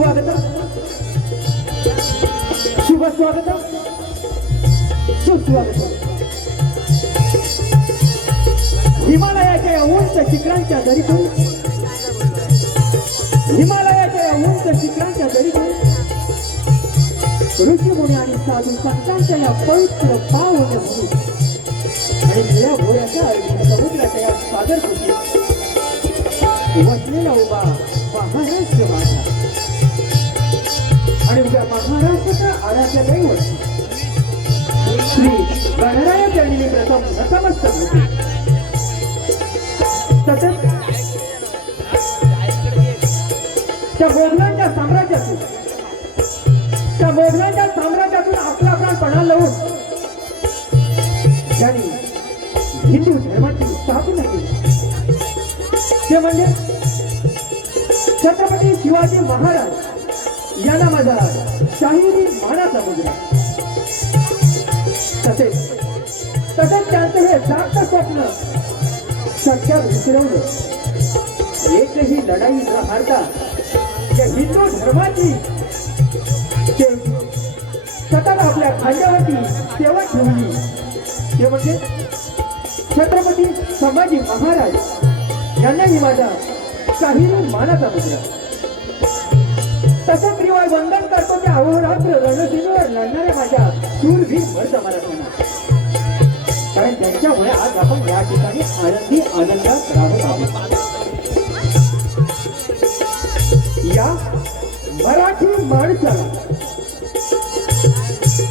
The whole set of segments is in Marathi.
सुस्वागतम शुभ स्वागतम सुस्वागतम. हिमालयाच्या या उंच शिखरांच्या दरीतून हिमालयाच्या या उंच शिखरांच्या दरीतून ऋषीमुनी आणि साधू संतांच्या या पवित्र पावन आणि निळ्या भोऱ्याच्या समुद्राच्या या सागर कुशीत वसलेला उभा महाराष्ट्र माझा आणि उद्या महाराष्ट्राचा आराध्य दैवत श्री गणराय चरणी प्रथम नतमस्तक होते. तसेच त्या मोगलांच्या साम्राज्यातून आपला प्राण पणाला लावून ज्यांनी हिंदू धर्माची स्थापना केली ते म्हणजे छत्रपती शिवाजी महाराज यांना माझा शाहिरी मानाचा मुद्रा. तसेच त्यांचं हे जास्त स्वप्न सत्यात विसरवलं. एकही लढाई न हारता या हिंदू धर्माची ते सतत आपल्या खांद्यावरती सेवा ठेवली ते म्हणजे छत्रपती संभाजी महाराज यांनाही माझा शाहिरी मानाचा मुद्रा. तसंच त्रिवार वंदन करतो त्या अहोरात्र रणभूमीवर लढणाऱ्या माझ्या शूरवीर मर्द मराठ्यांना, कारण त्यांच्यामुळे आज आपण या ठिकाणी आनंदी आनंदात राहत आहोत. या मराठी माणसाला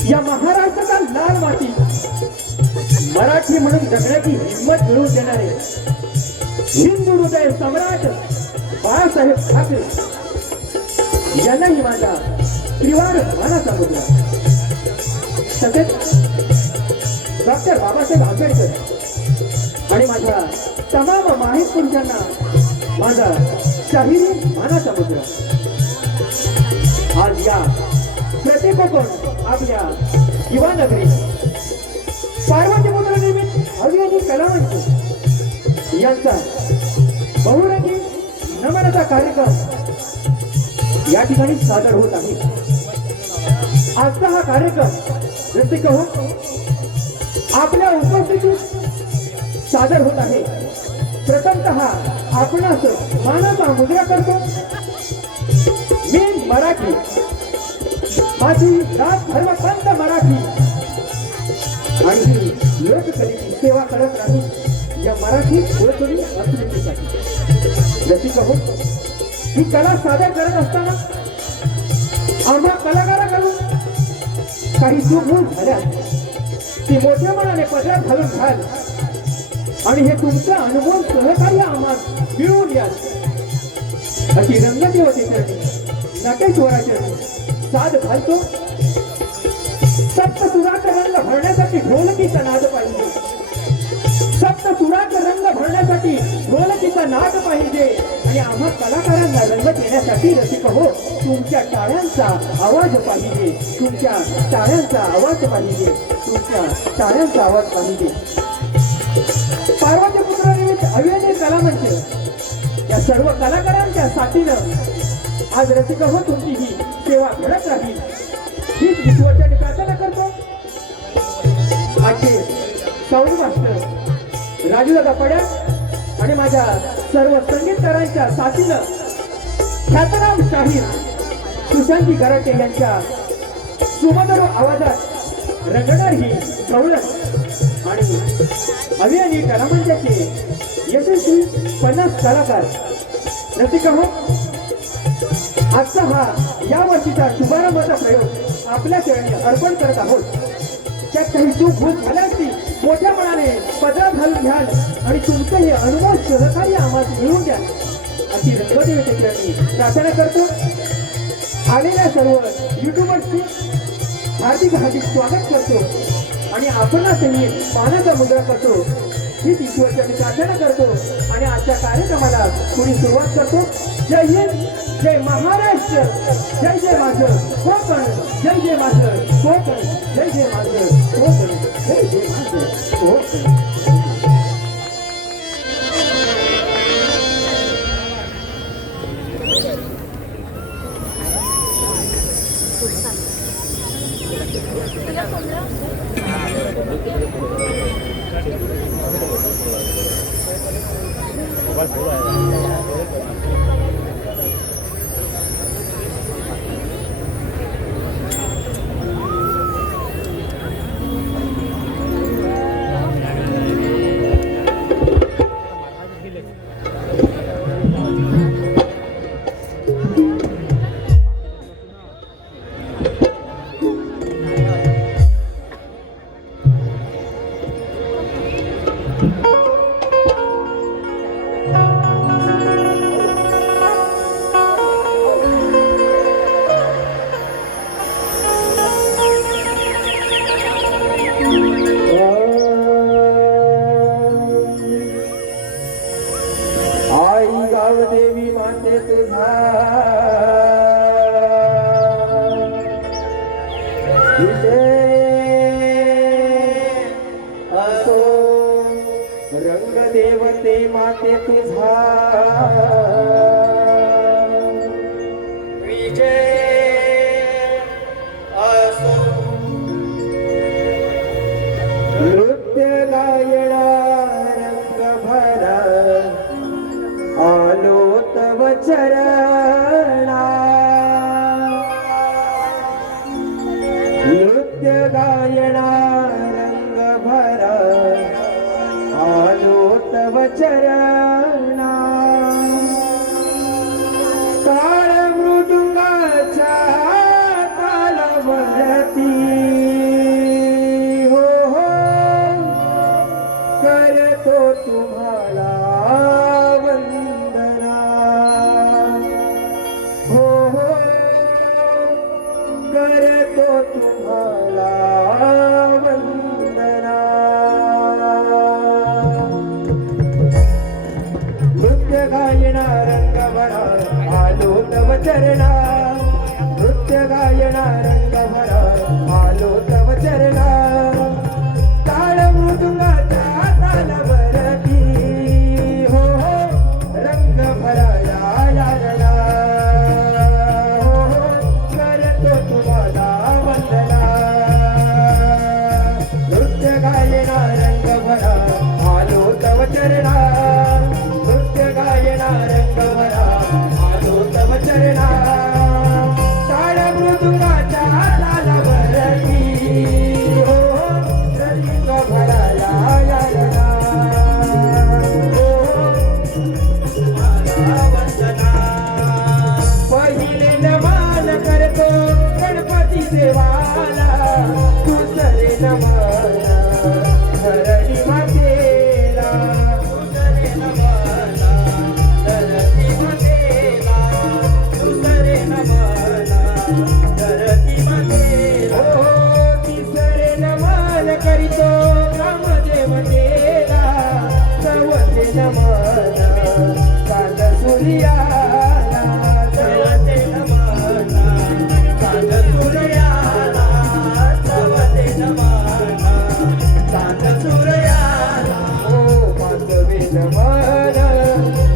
या महाराष्ट्राचा लाल माती मराठी म्हणून जगण्याची हिंमत मिळवून देणारे हिंदू हृदय सम्राट बाळासाहेब ठाकरे यांनाही माझा त्रिवार मानाचा मुद्रा. तसेच डॉक्टर बाबासाहेब आंबेडकर आणि माझ्या तमाम माहित पुरुषांना माझा शाहिरी मानाचा मुद्रा. आज या प्रत्येकोपण आपल्या युवानगरी पार्वतीपुत्र निर्मित अभियानी कलावंत यांचा बहुरंगी नमनाचा कार्यक्रम या ठिकाणी सादर होत आहे. आजचा हा कार्यक्रम जसे कहू आपल्या उपस्थितीत सादर होत आहे. प्रथमतः आपणास मानाचा मुद्रा करतो. मी मराठी, माझी जात धर्मपंथ मराठी आणि ही लोककलेची सेवा करत नाही या मराठी बोलतोली अस्मितेसाठी. जशी कहू ही कला सादर करत असताना आम्हा कलाकाराकडून काही चूकभूल झाल्या ती मोठ्या मनाने पदरात घालून घ्याल आणि हे तुमचा अनुभव सहकार्य आम्हाला मिळवून द्याल अशी रंगदेवते चरणी नटेश्वराच्या साध घालतो. सप्त सुराचा रंग भरण्यासाठी ढोलकीचा नाद पाहिजे. सप्त सुराचा रंग भरण्यासाठी ढोलकीचा नाद पाहिजे आणि आम्हा कलाकारांना रंग देण्यासाठी रसिक हो तुमच्या टाळ्यांचा आवाज पाहिजे. तुमच्या टाळ्यांचा आवाज पाहिजे. तुमच्या टाळ्यांचा आवाज पाहिजे. पार्वतीपुत्र निर्मित अभियानी कलामंच या सर्व कलाकारांच्या साथीनं आज रसिक हो तुमची ही सेवा घडत राहील हीच विश्वासाने प्रार्थना करतो. आजचे साऊंड मास्टर राजूदादा पड्या आणि माझ्या सर्व संगीतकारांच्या साथीनं ख्यातनाम शाहीर सुशांती गराटे यांच्या सुमधुर आवाजात रंगणार ही सवलत आणि अभियानी कलामंचाचे यशस्वी 50 कलाकार रसिक हो आजचा हा या वर्षीचा शुभारंभाचा प्रयोग आपल्या चरणी अर्पण करत आहोत. त्यात काही चूक भूल झाल्या असतील मोठ्या मनाने पदरात घालून घ्याल आणि तुमचं हे अनुभव सहकार्य आम्हाला मिळवून द्या अशी रंगदेवते चरणी प्रार्थना करतो. आलेल्या सर्व युट्यूबर्सची हार्दिक स्वागत करतो आणि आपणासही मानाचा मुद्रा करतो. हीच ईश्वरचरणी प्रार्थना करतो आणि आजच्या कार्यक्रमाला पुढे सुरुवात करतो. जय हिंद, जय महाराष्ट्र, जय जय माझं कोकण, जय जय माझं कोकण, जय जय माझं कोकण, जय जय माझं कोकण. देवी माते तुझा असो रंग देवते माते तुझा विजय असो नृत्य गायना रंग भरा आलो तव चरणा नृत्य गायना रंग भरा आलो तव चरणा ताळ मृदुंगाच्या तालावरती हो हो करतो तुम्हाला करतो तुम्हाला वंदना नृत्य गायना रंग भरा आलो तव चरणा नृत्य गायना रंग भरा आलो तव चरणा ताळ मृदुंगाच्या तालावरती हो हो रंग भरा या चरणा नृत्य गायना रंग भरा आलो तव चरणा ताळ मृदुंगाच्या तालावरती हो रंग भरा या वंदना पहिले नमन करतो गणपती देवाला दुसरे नमन धरणी मातेला करीतो ग्रामदेवतेला सर्वते नमन चांद सूर्याला सर्वते नमन चांद सूर्याला सर्वते नमन चांद सूर्याला ओ पाचवे नमन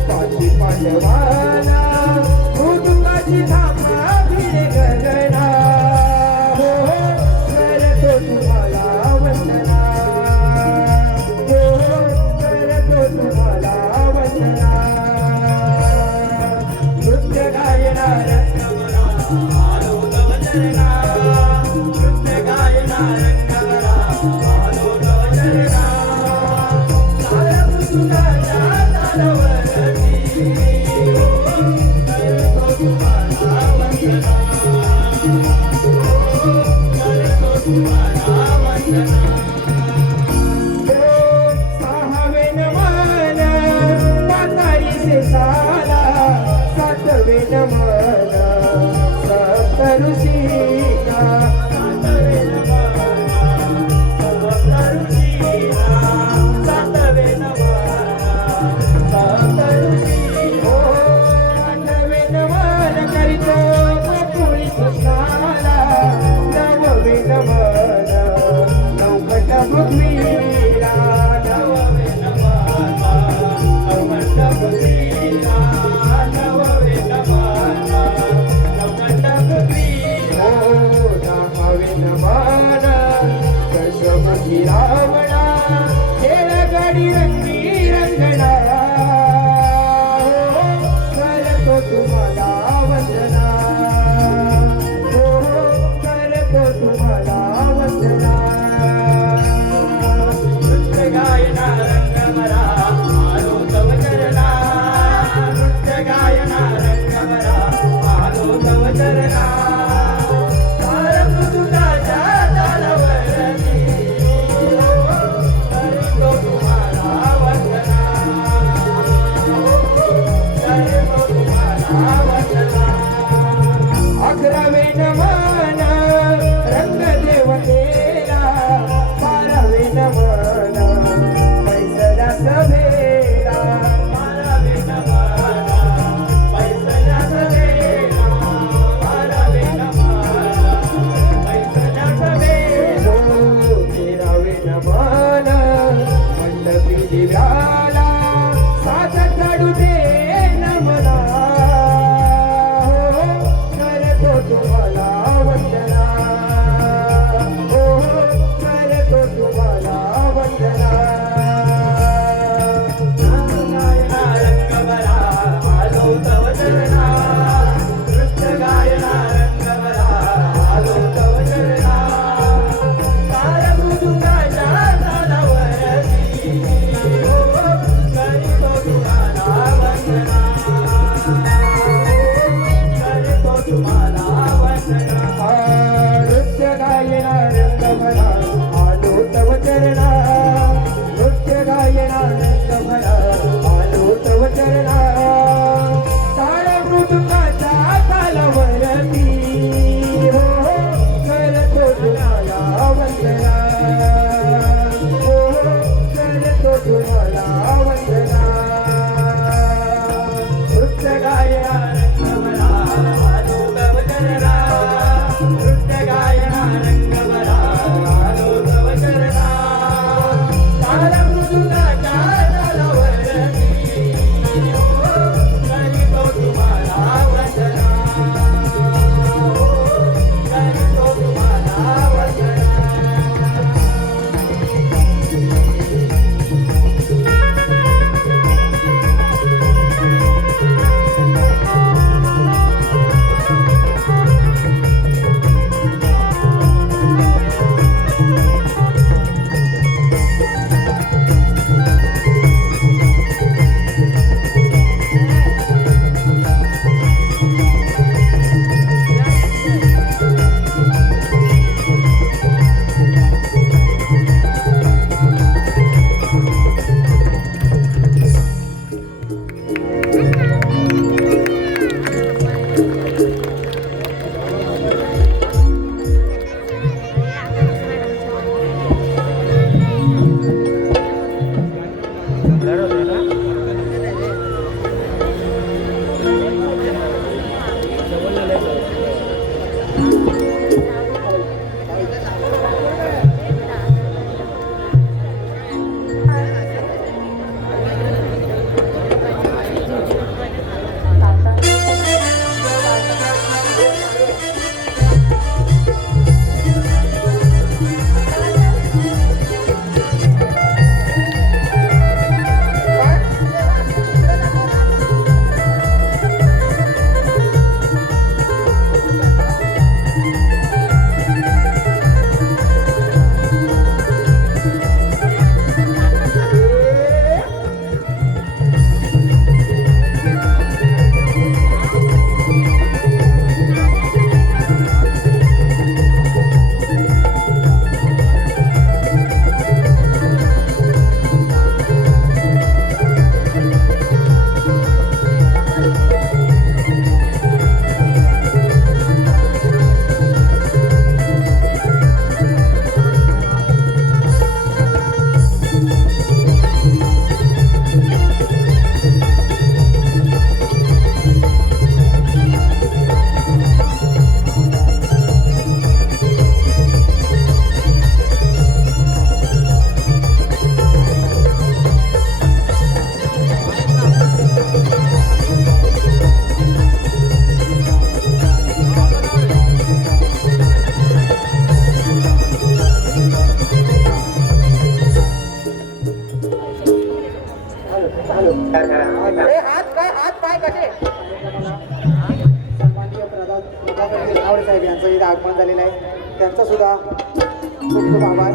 पाची पांडवाला मृदुंगाची थापा भिडे गगना हो करतो तुम्हाला वंदना हो करतो तुम्हाला वंदना नृत्य गायना रंग भरा आलो तव चरणा नृत्य गायना रंग भरा आलो तव चरणा ताळ मृदुंगाच्या तालावरती करतो तुम्हाला वंदना करतो तुम्हाला वंदना सहावे नमन म्हातारी शेषाला सातवे नमन सप्त ऋषीला सातवे नमन सप्त ऋषीला सातवे नमन सप्त ऋषी हो आठवे नमन करीतो गोकुळी कृष्णाला नववे नमन नवखंड पृथ्वीला नववे नमन नवखंड पृथ्वीला नववे नमन नवखंड पृथ्वीला हो दहावे नमन दशमुखी रावणा खेळ गाडी रंगी रंगणा करना ताळ मृदुंगाच्या तालावरती हो करतो तुम्हाला वंदना हो करतो तुम्हाला वंदना नृत्य गायना रंगमला अनुभव करना नृत्य गायना रंगमला अनुभव करना ताळ मृदुंगाच्या तालावरती हो करतो तुम्हाला वंदना हो करतो तुम्हाला वंदना हात पाय कसे सन्माननीय प्रधानमंत्री रावळे साहेब यांचं इथे आगमन झालेलं आहे त्यांचा सुद्धा खूप खूप आभार.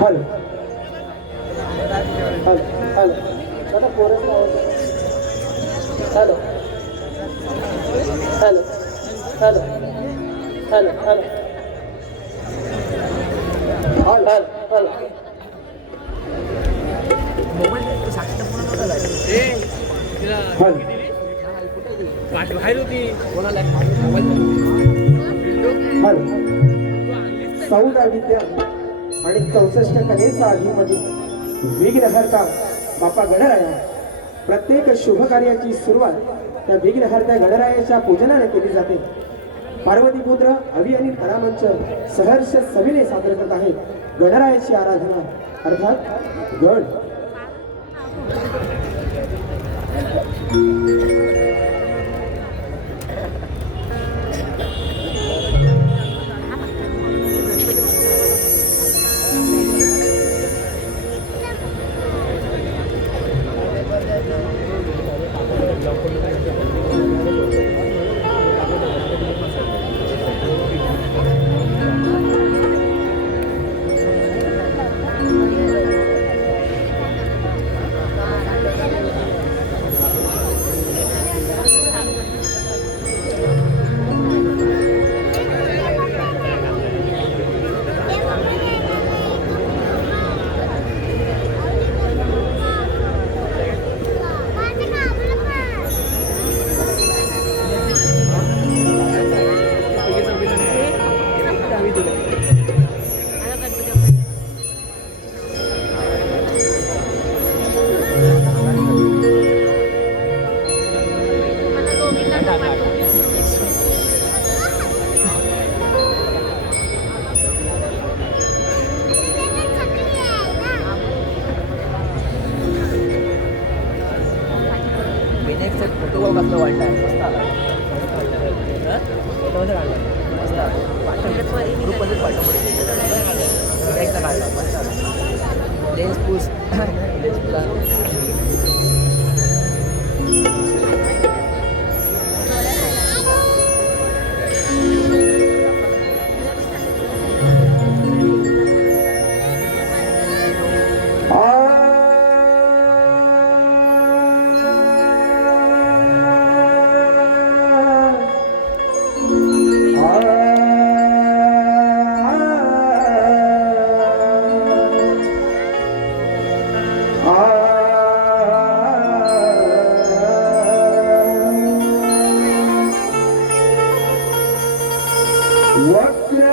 हॅलो हॅलो हॅलो दादा पोरच hello hello hello hello hello hello hello hello चौदा विद्या आणि 64 कलेचा अधिपती विघ्नहर्ता बाप्पा गणराया प्रत्येक शुभ कार्याची सुरुवात त्या विघ्नहर्त्या गणरायाच्या पूजनाने केली जाते. पार्वती पुत्र अभि आणि तरामंच सहर्ष सविने सादर करत आहेत गणरायाची आराधना अर्थात गण. फोटो कसं वाटतं मस्त आला मस्त ग्रुपमध्येच एकदा काढला मस्त आला लेन्स पूस लेन्स पुला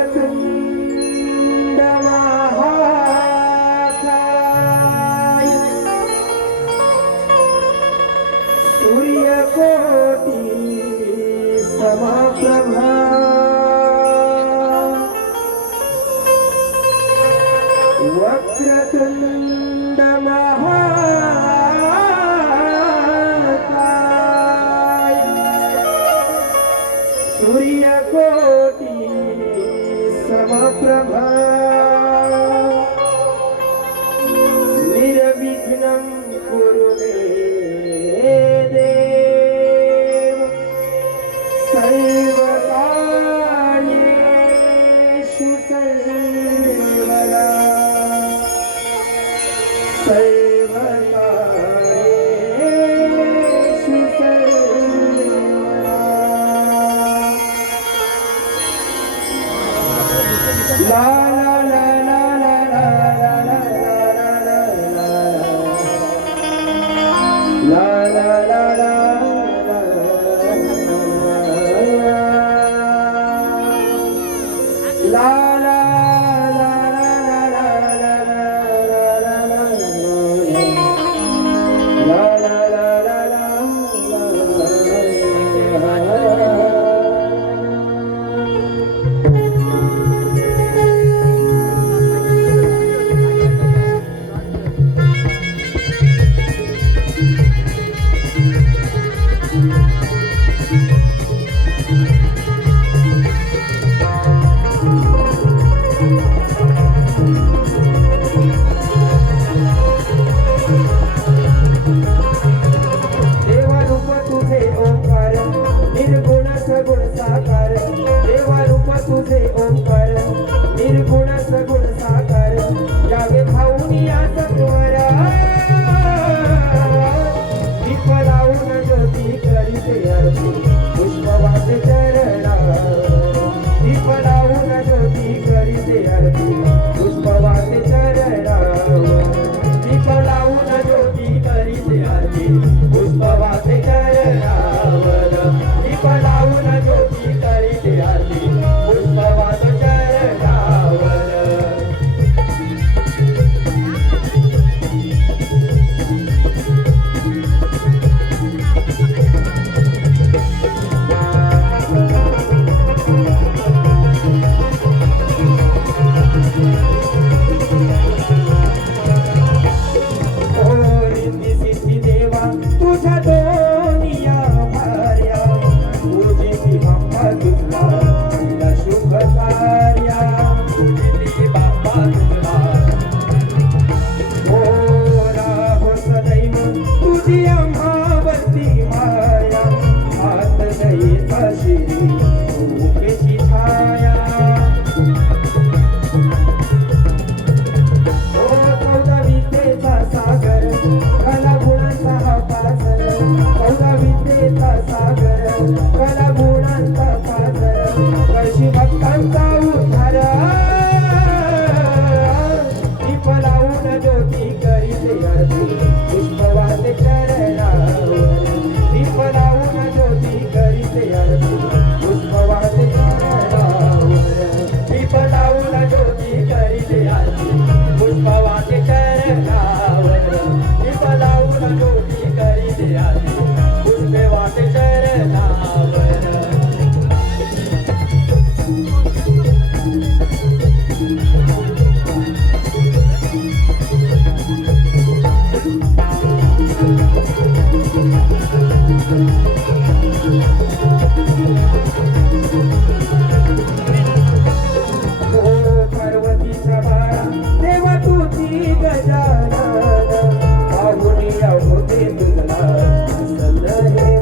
वक्रतुंड महाकाय सूर्यकोटि समप्रभा वक्रतुंड महाकाय सूर्यकोटि समप्रभा निर्विघ्नं कुरु मे देव सर्वकार्येषु सर्वदा सर्व पार्वतीच्या बाळा देवा तुझी गजानन पाहुनिया होते तुझला सल हे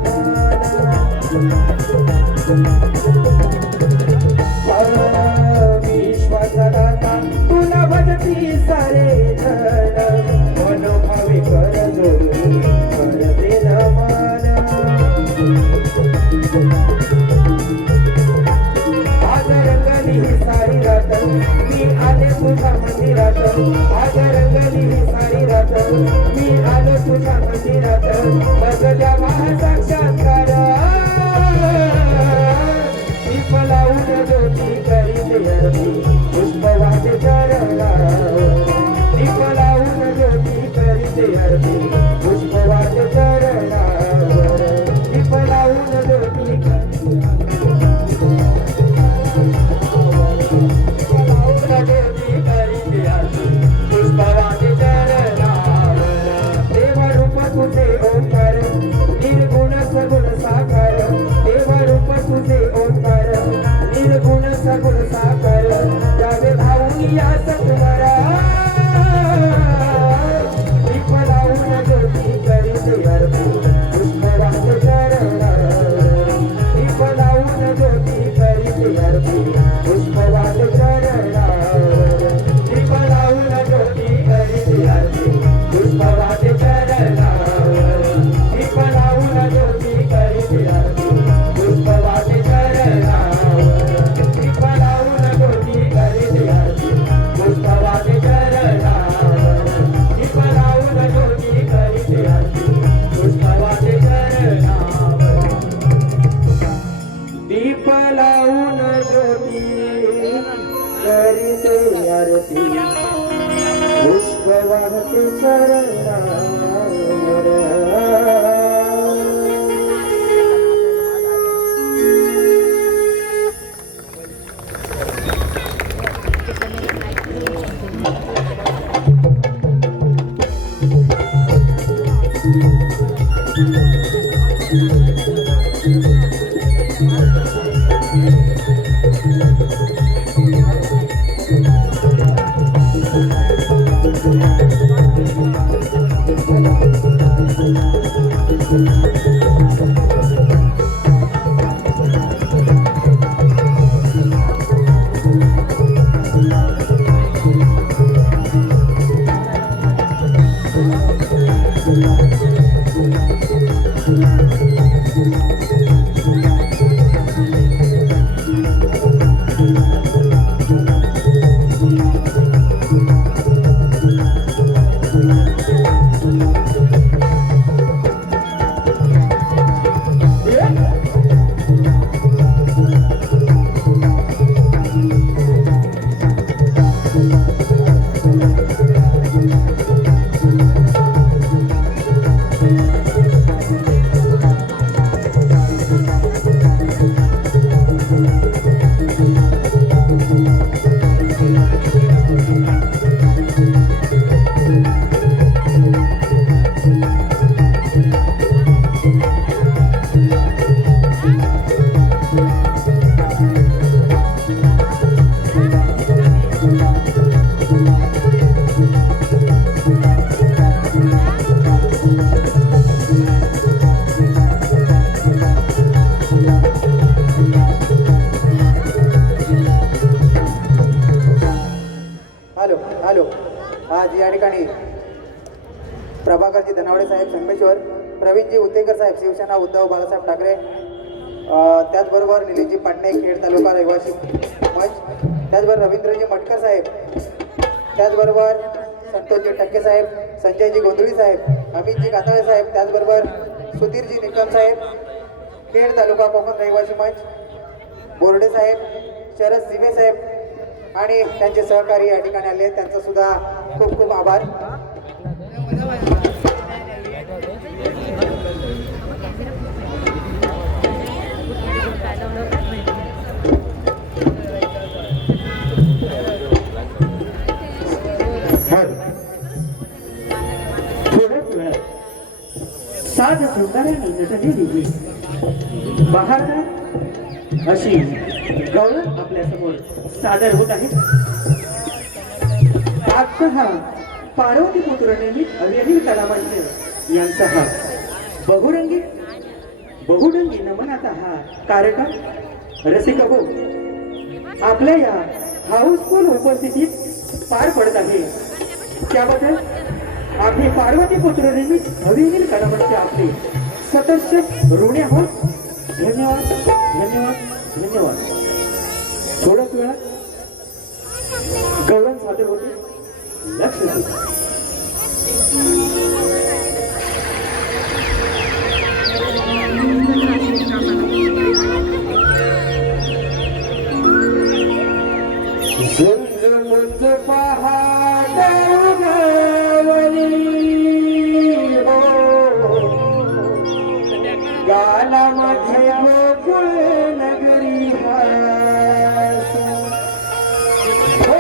विश्वाचा दाता तुला भजती सारे जण मनोभावे कर जोडून करते नमन आज रंगली ही सारी रात मी आले तुझ्या मंदिरात आज रंगली ही सारी रात मी आलो तुझ्या मंदिरात बघल्या महासाक्षात्कार दीप लावून ज्योती करीते आरती पुष्प वाहते चरणा दीप लावून ज्योती करीते आरती पुष्प वाहते चरणावर दीप लावून ज्योती पुष्पवाचे चरणावर देवरूप तुझे ओंकार निर्गुण सगुण साकार देवरूप तुझे ओंकार निर्गुण सगुण साकार जावे धावून या सत्वरा दीप लावून ज्योती करीते आरती पुष्पवाचे चरणावर दीप लावून ज्योती करीते आरती पुष्पवाचे चरणावर दीप लावून ज्योती करीते आरती पुष्पवाचे चरणावर दीप लावून ज्योती करीते आरती पुष्पवाचे चरणावर दीप लावून ज्योती करीते आरती पुष्पवाचे चरणावर दीप लावून ज्योती करीते आरती पुष्पवाचे चरणावर दीप लावून ज्योती करीते आरती पुष्प वाहते चरणावर हॅलो आज या ठिकाणी प्रभाकरजी धनावडे साहेब संगमेश्वर, प्रवीणजी उतेकर साहेब शिवसेना उद्धव बाळासाहेब ठाकरे, त्याचबरोबर निलेशजी पाटणे खेड तालुका रहिवासी मंच, त्याचबरोबर रवींद्रजी मटकर साहेब, त्याचबरोबर संतोषजी टक्के साहेब, संजयजी गोंधळी साहेब, अमितजी काताळे साहेब, त्याचबरोबर सुधीरजी निकम साहेब खेड तालुका कोकण रहिवासी मंच, बोर्डे साहेब, शरद सिमे साहेब आणि त्यांचे सहकारी या ठिकाणी आले, त्यांचा सुद्धा खूप खूप आभार. हर साज सौंदर्याने नटलेली बहारदार अशी गौरव आपल्या समोर सादर होत आहे. आजचा हा पार्वती पुत्र निर्मित अविरही कलामंच यांचा हा बहुरंगी नमनाचा हा कार्यक्रम रसिक हो आपल्या या हाऊसफुल उपस्थितीत पार पडत आहे. त्याबद्दल आपले पार्वती पुत्र निर्मित अविरही कलामंच आपले सतर्ष ऋणी आहोत. धन्यवाद धन्यवाद धन्यवाद. थोड्याच वेळात गौरव सादर होते. लक्ष द्या. झुंझुमुंज पहाडावरी हो गालामध्ये गोकुळ नगरी हास. हो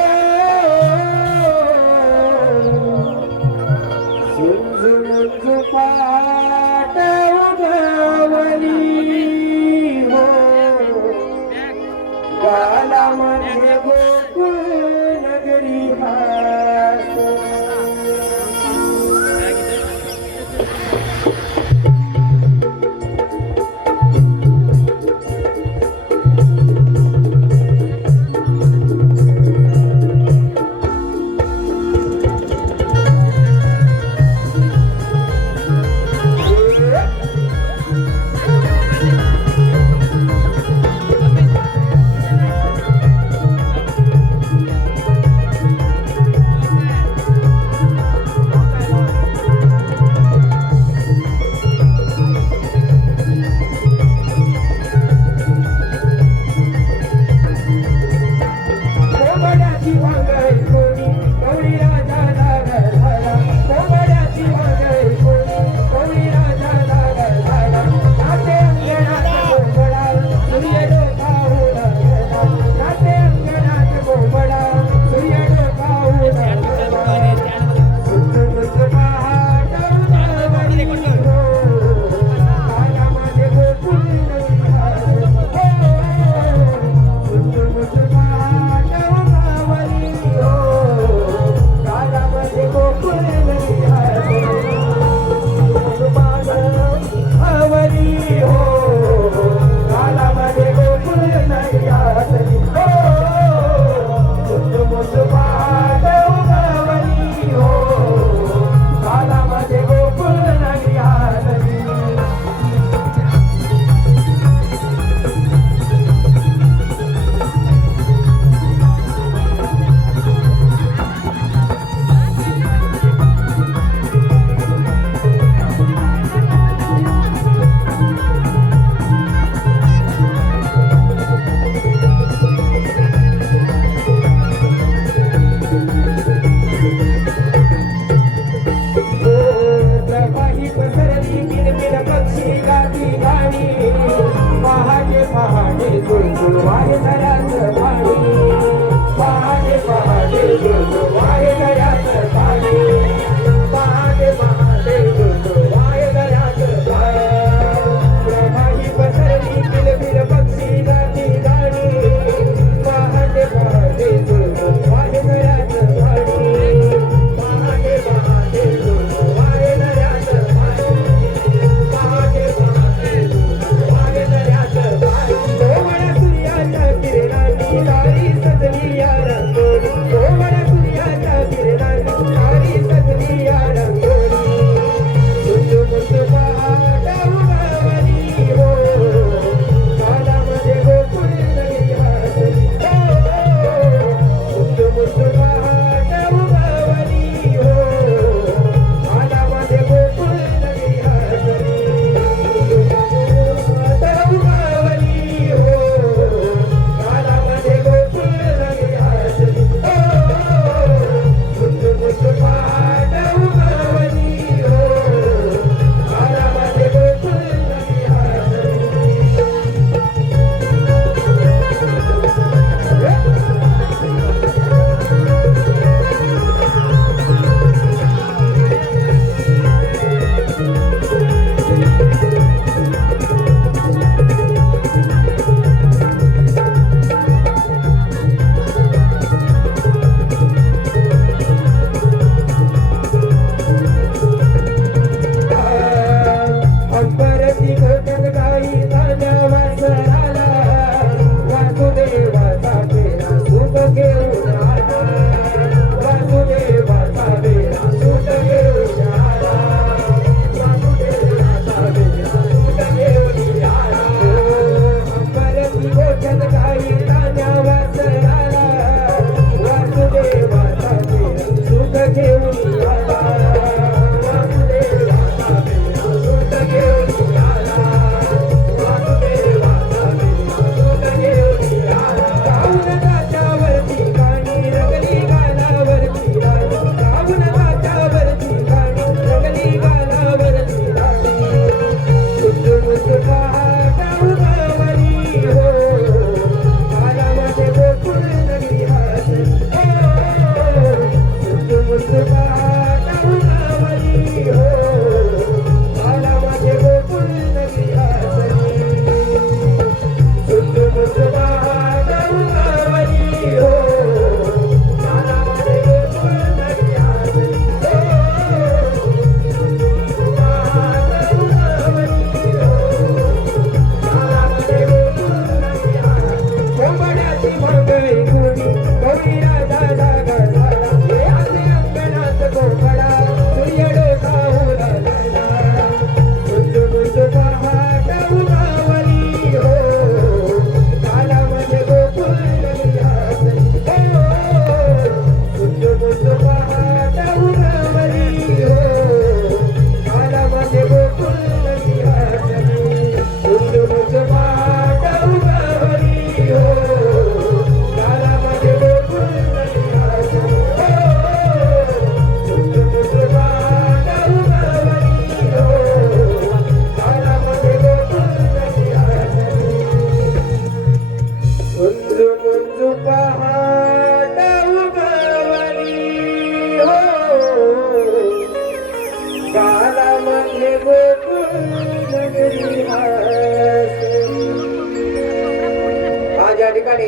आज या ठिकाणी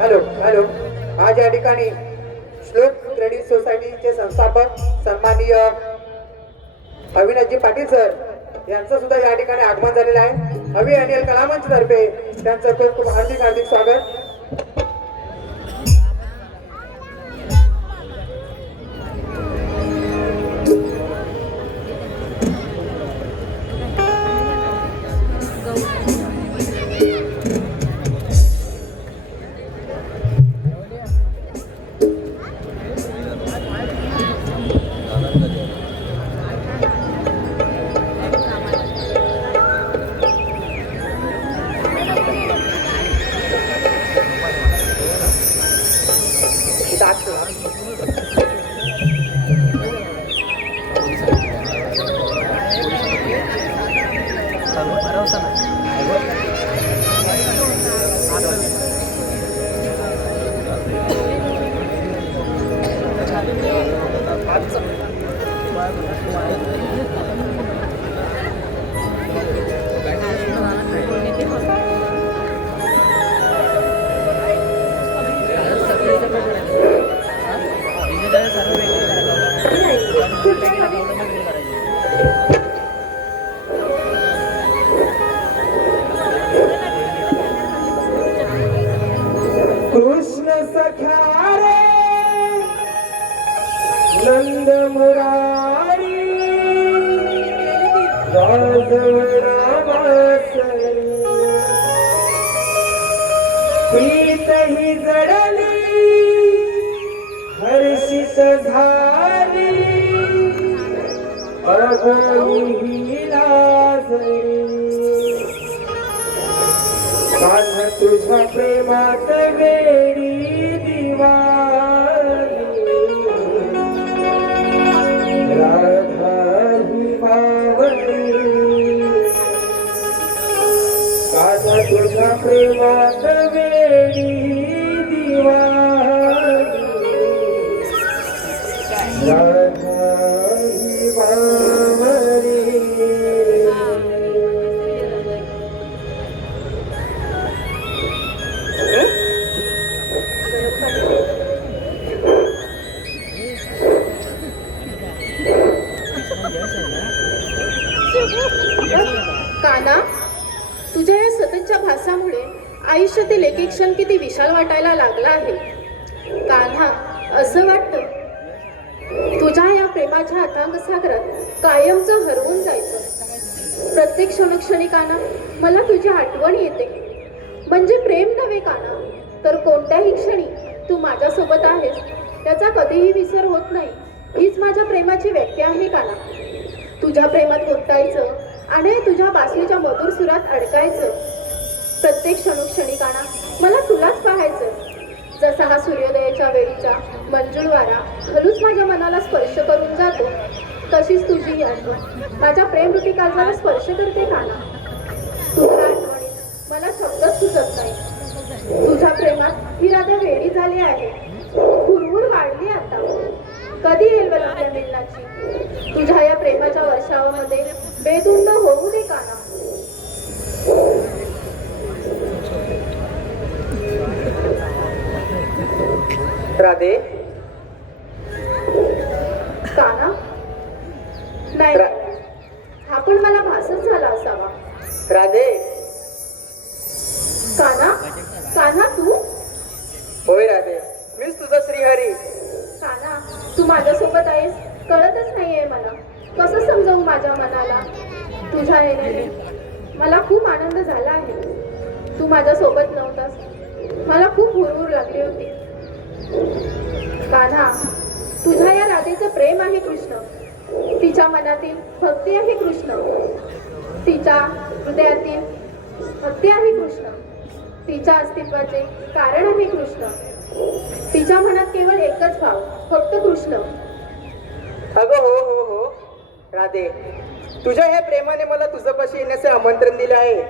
हॅलो आज या ठिकाणी श्लोक क्रेडिट सोसायटीचे संस्थापक सन्माननीय अविनाशजी पाटील सर यांचं सुद्धा या ठिकाणी आगमन झालेलं आहे. अवि अनिल कलामंच तर्फे त्यांचं खूप खूप हार्दिक स्वागत. कृष्ण सख्या रे नंद मुरारी प्रीत ही जडली हर्षित झाली अगोही लाजली कान्हा तुझ्या प्रेमात वेडी दिवाली राधा ही मावळी कान्हा तुझ्या प्रेमात वेडी दिवाली राधा ही मावळी. काना, तुझ्या या सततच्या भासामुळे आयुष्यातील एक एक क्षण किती विशाल वाटायला लागला आहे. कान्हा, असं वाटतं तुझ्या या प्रेमाच्या अथांग सागरात कायमचं हरवून जायचं. प्रत्येक क्षणोक्षणी काना मला तुझी आठवण येते. म्हणजे प्रेम नव्हे काना, तर कोणत्याही क्षणी तू माझ्यासोबत आहेस त्याचा कधीही विसर होत नाही. हीच माझ्या प्रेमाची व्याख्या आहे काना. तुझ्या प्रेमात गुंतायचं आणि तुझ्या बासरीच्या मधुर सुरात अडकायचं. प्रत्येक क्षणोक्षणी काना मला तुलाच पाहायचं. जसा हा सूर्योदयाच्या वेळीचा मंजूळ वारा हळूच माझ्या मनाला स्पर्श करून जातो, तशीच तुझी आठवण माझ्या प्रेमरूपी काळजाला स्पर्श करते काना. तुझ्या आठवणीत मला शब्दच सुचत नाही. तुझ्या प्रेमात ही राधा वेडी झाली आहे. हुरहुर वाढली आता. कधी येईल बरं आपल्या मिलनाची? तुझ्या या प्रेमाच्या वर्षावामध्ये बेधुंद होऊ दे काना. राधे, काना नाही, हा पण मला भासच झाला असावा. राधे. काना, काना तू? होय राधे, मीच तुझा श्रीहरी. काना, तू माझ्यासोबत आहेस कळतच नाहीये मला. कसं समजावू माझ्या मनाला? तुझ्या येण्याने मला खूप आनंद झाला आहे. तू माझ्यासोबत नव्हतास, मला खूप हुरहुर लागली होती. कान्हा, तुझ्या या राधेचं प्रेम आहे कृष्ण. तिच्या मनातील भक्ती आहे कृष्ण. तिच्या हृदयातील भक्ती आहे कृष्ण. तिच्या अस्तित्वाचे कारण आहे कृष्ण. तिच्या मनात केवळ एकच भाव, फक्त कृष्ण. अगं हो हो हो राधे, तुझ्या या प्रेमाने मला तुझ्यापाशी येण्याचे आमंत्रण दिले आहे.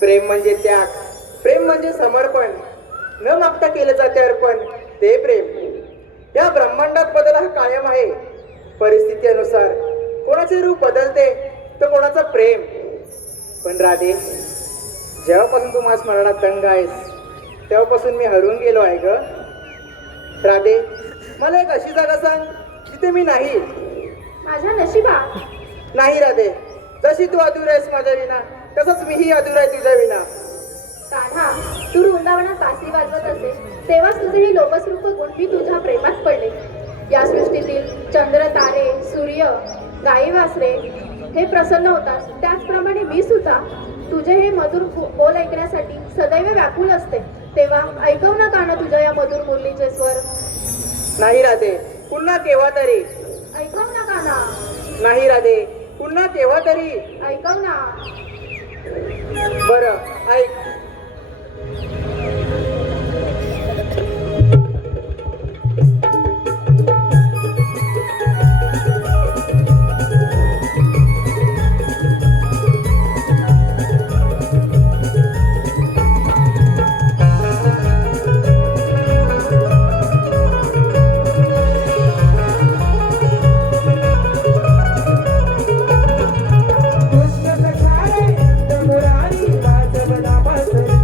प्रेम म्हणजे त्याग, प्रेम म्हणजे समर्पण. न मागता केलं जाते अर्पण, ते प्रेम. या ब्रह्मांडात बदल हा कायम आहे. परिस्थिती अनुसार कोणाचे रूप बदलते तर कोणाचं प्रेम. पण राधे, जेव्हापासून तू माझ्या स्मरणात दंग आहेस तेव्हापासून मी हरवून गेलो आहे ग. राधे, मला एक अशी जागा सांग जिथे मी नाही. माझ्या नशिबा. नाही राधे, जशी तू अधूर आहेस माझ्या विना, तसंच मीही अधूर आहे तुझ्या विना. कान्हा, तू वृंदावनात बासरी वाजवत असेल तेव्हाच तुझे हे लोकसरूप बघून मी तुझ्या प्रेमात पडले. या सृष्टीतील चंद्र, तारे, सूर्य, गाई, वासरे हे प्रसन्न होतात, त्याचप्रमाणे मी सुद्धा तुझे हे मधुर बोल ऐकण्यासाठी सदैव व्याकुल असते. तेव्हा ऐकव ना काना तुझ्या या मधुर मुरलीचे स्वर. नाही राधे, पुन्हा केव्हा तरी. ऐकव ना काना. नाही राधे, पुन्हा केव्हा तरी. ऐकव ना. बरं ऐक. कृष्ण सखारे मुरारी वाजवला बासरी.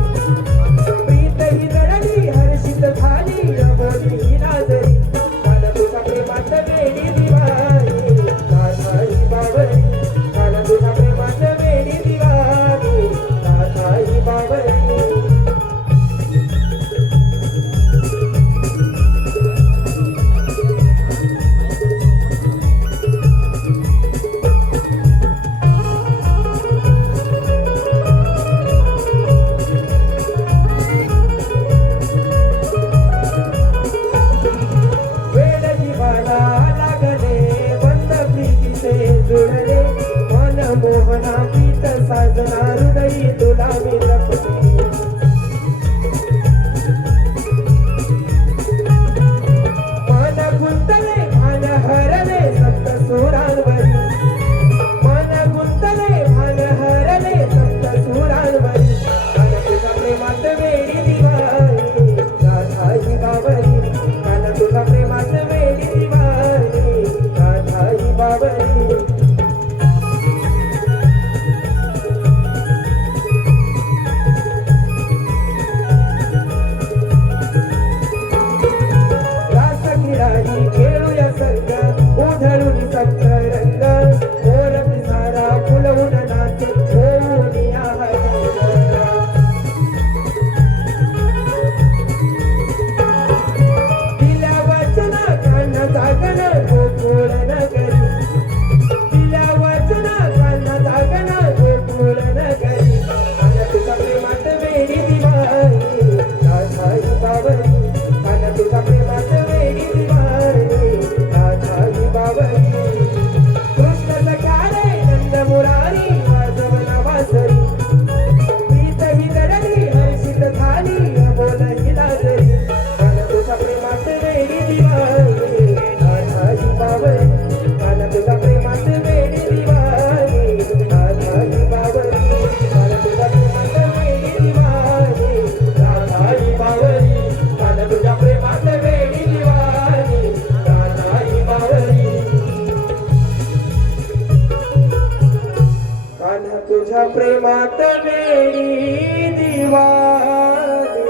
प्रभात वेळी दिवाळी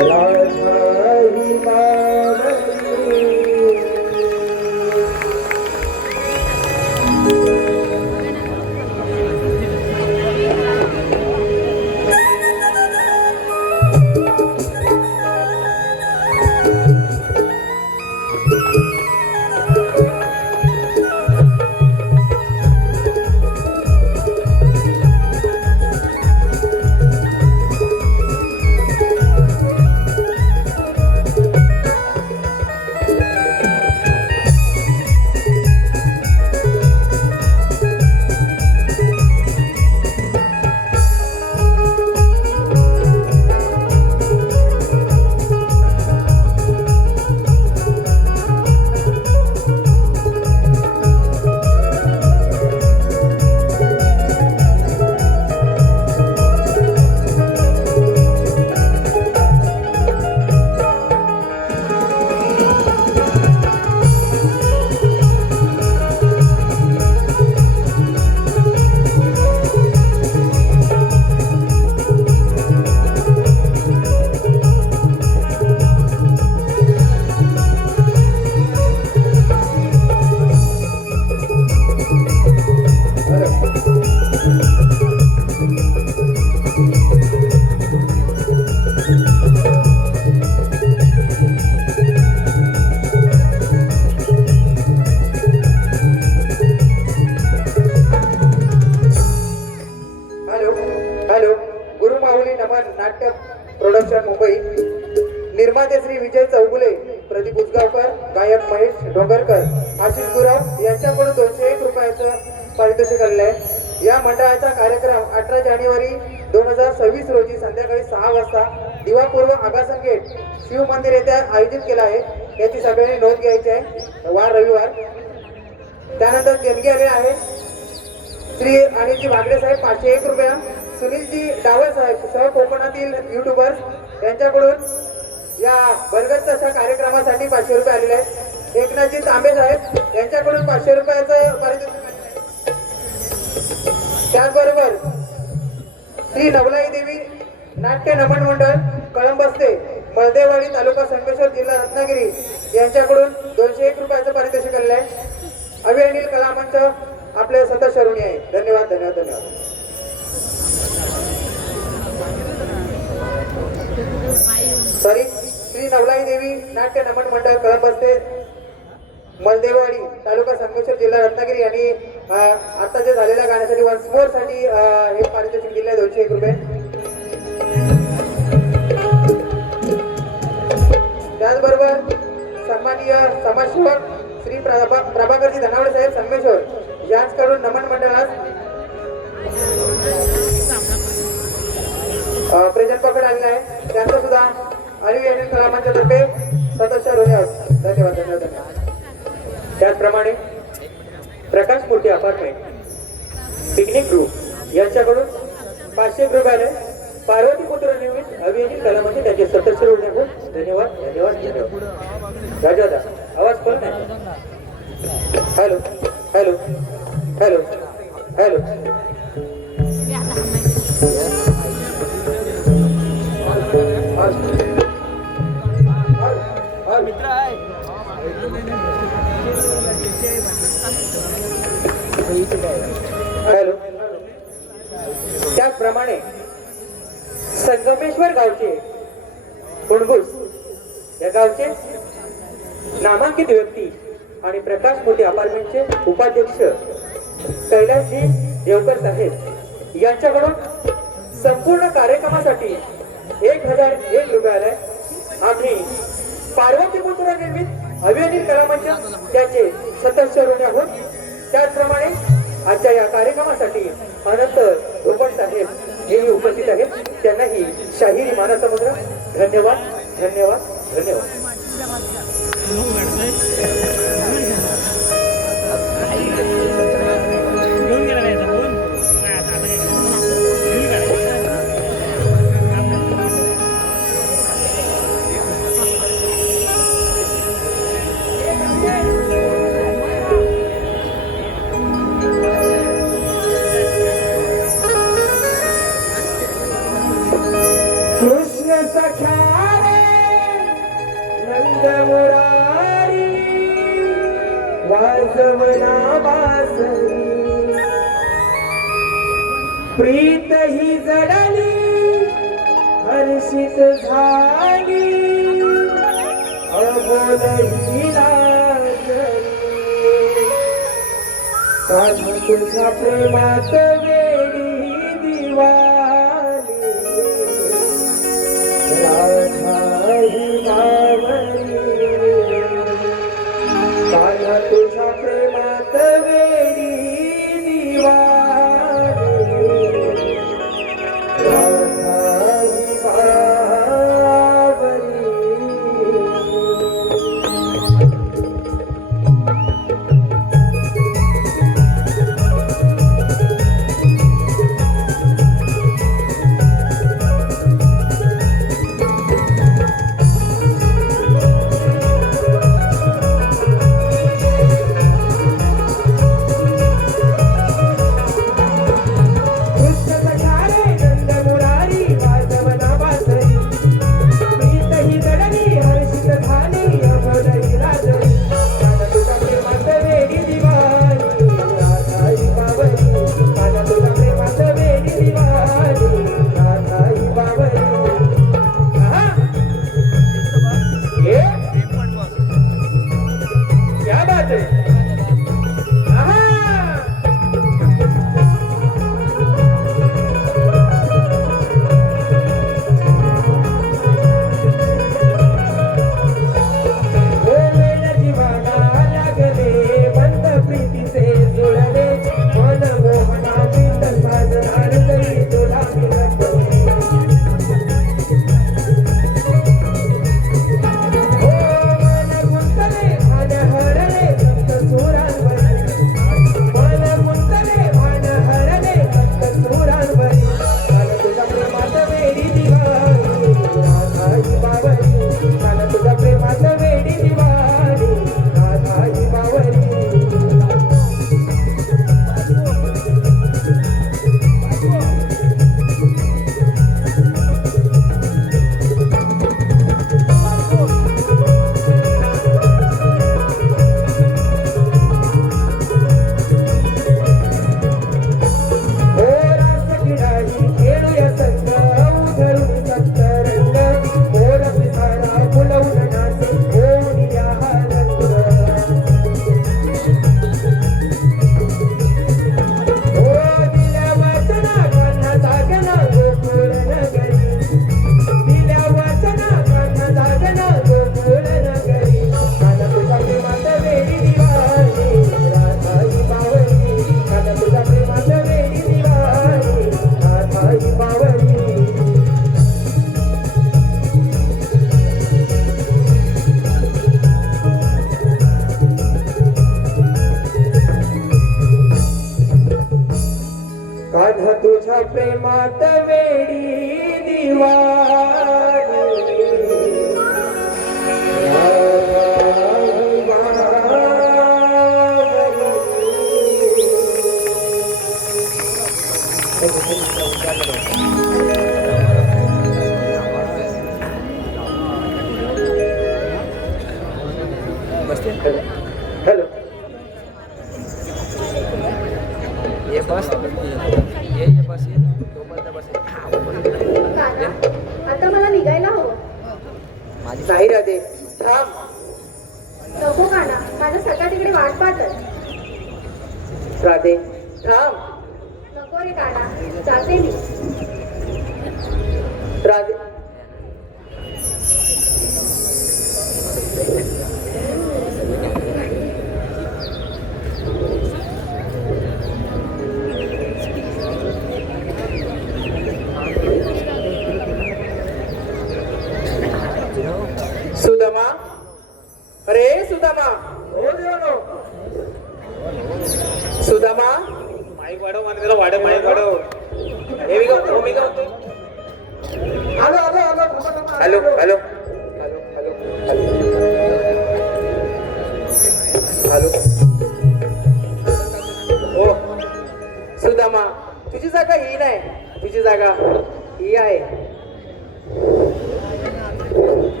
राधाई मावळी. हॅलो, गुरु माऊली नमन नाट्य प्रोडक्शन मुंबई. निर्माते श्री विजय चौगुले, प्रदीप उसगावकर, गायक महेश डोंगरकर, आशिष गुराव यांच्याकडून 201 रुपयाचं पारितोषिक आलेलं आहे. या मंडळाचा कार्यक्रम 18 जानेवारी 2026 रोजी संध्याकाळी 6 वाजता दिवापूर्व आगासन गेट शिव मंदिर येथे आयोजित केला आहे. याची सगळ्यांनी नोंद घ्यायची आहे. वार रविवार. त्यानंतर देणगी आले आहे श्री अनिलजी वागडे साहेब 501 रुपया, सुनीलजी डावळ साहेब सह कोकणातील युट्यूबर्स यांच्याकडून या बरगत अशा कार्यक्रमासाठी 500 रुपये आलेले आहेत. एकनाथजी तांबे साहेब यांच्याकडून 500 रुपयाचं पारितोषिक आहे. त्याचबरोबर श्री नवलाई देवी नाट्य नमन मंडळ कळंबस्ते मळदेवाडी तालुका संगमेश्वर जिल्हा रत्नागिरी यांच्याकडून 201 रुपयाचं पारितोषिक आलेलं आहे. अभि अनिल कला मंच आपले सदस्य ऋणी आहे. धन्यवाद धन्यवाद धन्यवाद. सॉरी, श्री नवलाई देवी नाट्य नमन मंडळ कळंबस्ते मलदेवाडी तालुका संगमेश्वर जिल्हा रत्नागिरी यांनी आता जे झालेल्या गाण्यासाठी वन्स मोर साठी हे पारितोषिक दिले 201 रुपये. त्याचबरोबर सन्माननीय समाजसेवक श्री प्रभाकरजी धनावडे साहेब संगमेश्वर यांच्याकडून नमन मंडळास प्रेझेंट पकड आलेला आहे. त्यांचा सुद्धा अनिल अनिल कलामांच्या तर्फे सदस्य ऋणी आहोत. धन्यवाद धन्यवाद धन्यवाद. त्याचप्रमाणे प्रकाश मूर्ती अपार्टमेंट पिकनिक ग्रुप यांच्याकडून 500 रुपये आले. पार्वती पुत्र निर्मित अभि अनिल कलामांचे त्याचे सदस्य ऋणी आहोत. धन्यवाद धन्यवाद धन्यवाद. राजा आवाज पण नाही. Hello hello hello hello. मित्र आहे. हॅलो. त्याचप्रमाणे संगमेश्वर गावचे कुणबुस या गावचे नामांकित व्यक्ती आणि प्रकाश मोठी अपार्टमेंटचे उपाध्यक्ष कैलासजी देवकर साहेब यांच्याकडून संपूर्ण कार्यक्रमासाठी 1001 रुपये आले. आम्ही पार्वतीपुत्र निर्मित अभि अनिल कलामांच्या त्याचे सदस्य ऋणी आहोत. त्याचप्रमाणे आजच्या या कार्यक्रमासाठी अनंत रुपण साहेब हेही उपस्थित आहेत. त्यांनाही शाहिरी मानसमुद्र. धन्यवाद धन्यवाद धन्यवाद. वाजवना बासरी प्रीत ही जडली हर्षित झाली अबोल ही लागली कान तुझ्या प्रेमात वेडी दिवाली राधा ही बावरी कान तुझ्या प्रेमात वेडी दिवाली राधा ही बावरी क्या बात है कान्हा तुझ्या प्रेमात वेडी दिवाळी हॅलो ये बस ये बस ये तोपर्यंत बस काना, आता मला निघायला हवं. माझी नाही राधे थांब नको काना, माझ्या सगळ्या तिकडे वाट पाहतात. राधे थांब नको रे काना, जाते मी. राधे सुदामा अरे सुदामा हो देवानो सुदामा माईक वाढव मला त्याला वाढव माईक वाढव हे मी गावतो मी गावतो आलो आलो आलो हॅलो हॅलो हॅलो हो सुदामा तुझी जागा ही नाही तुझी जागा ही आहे.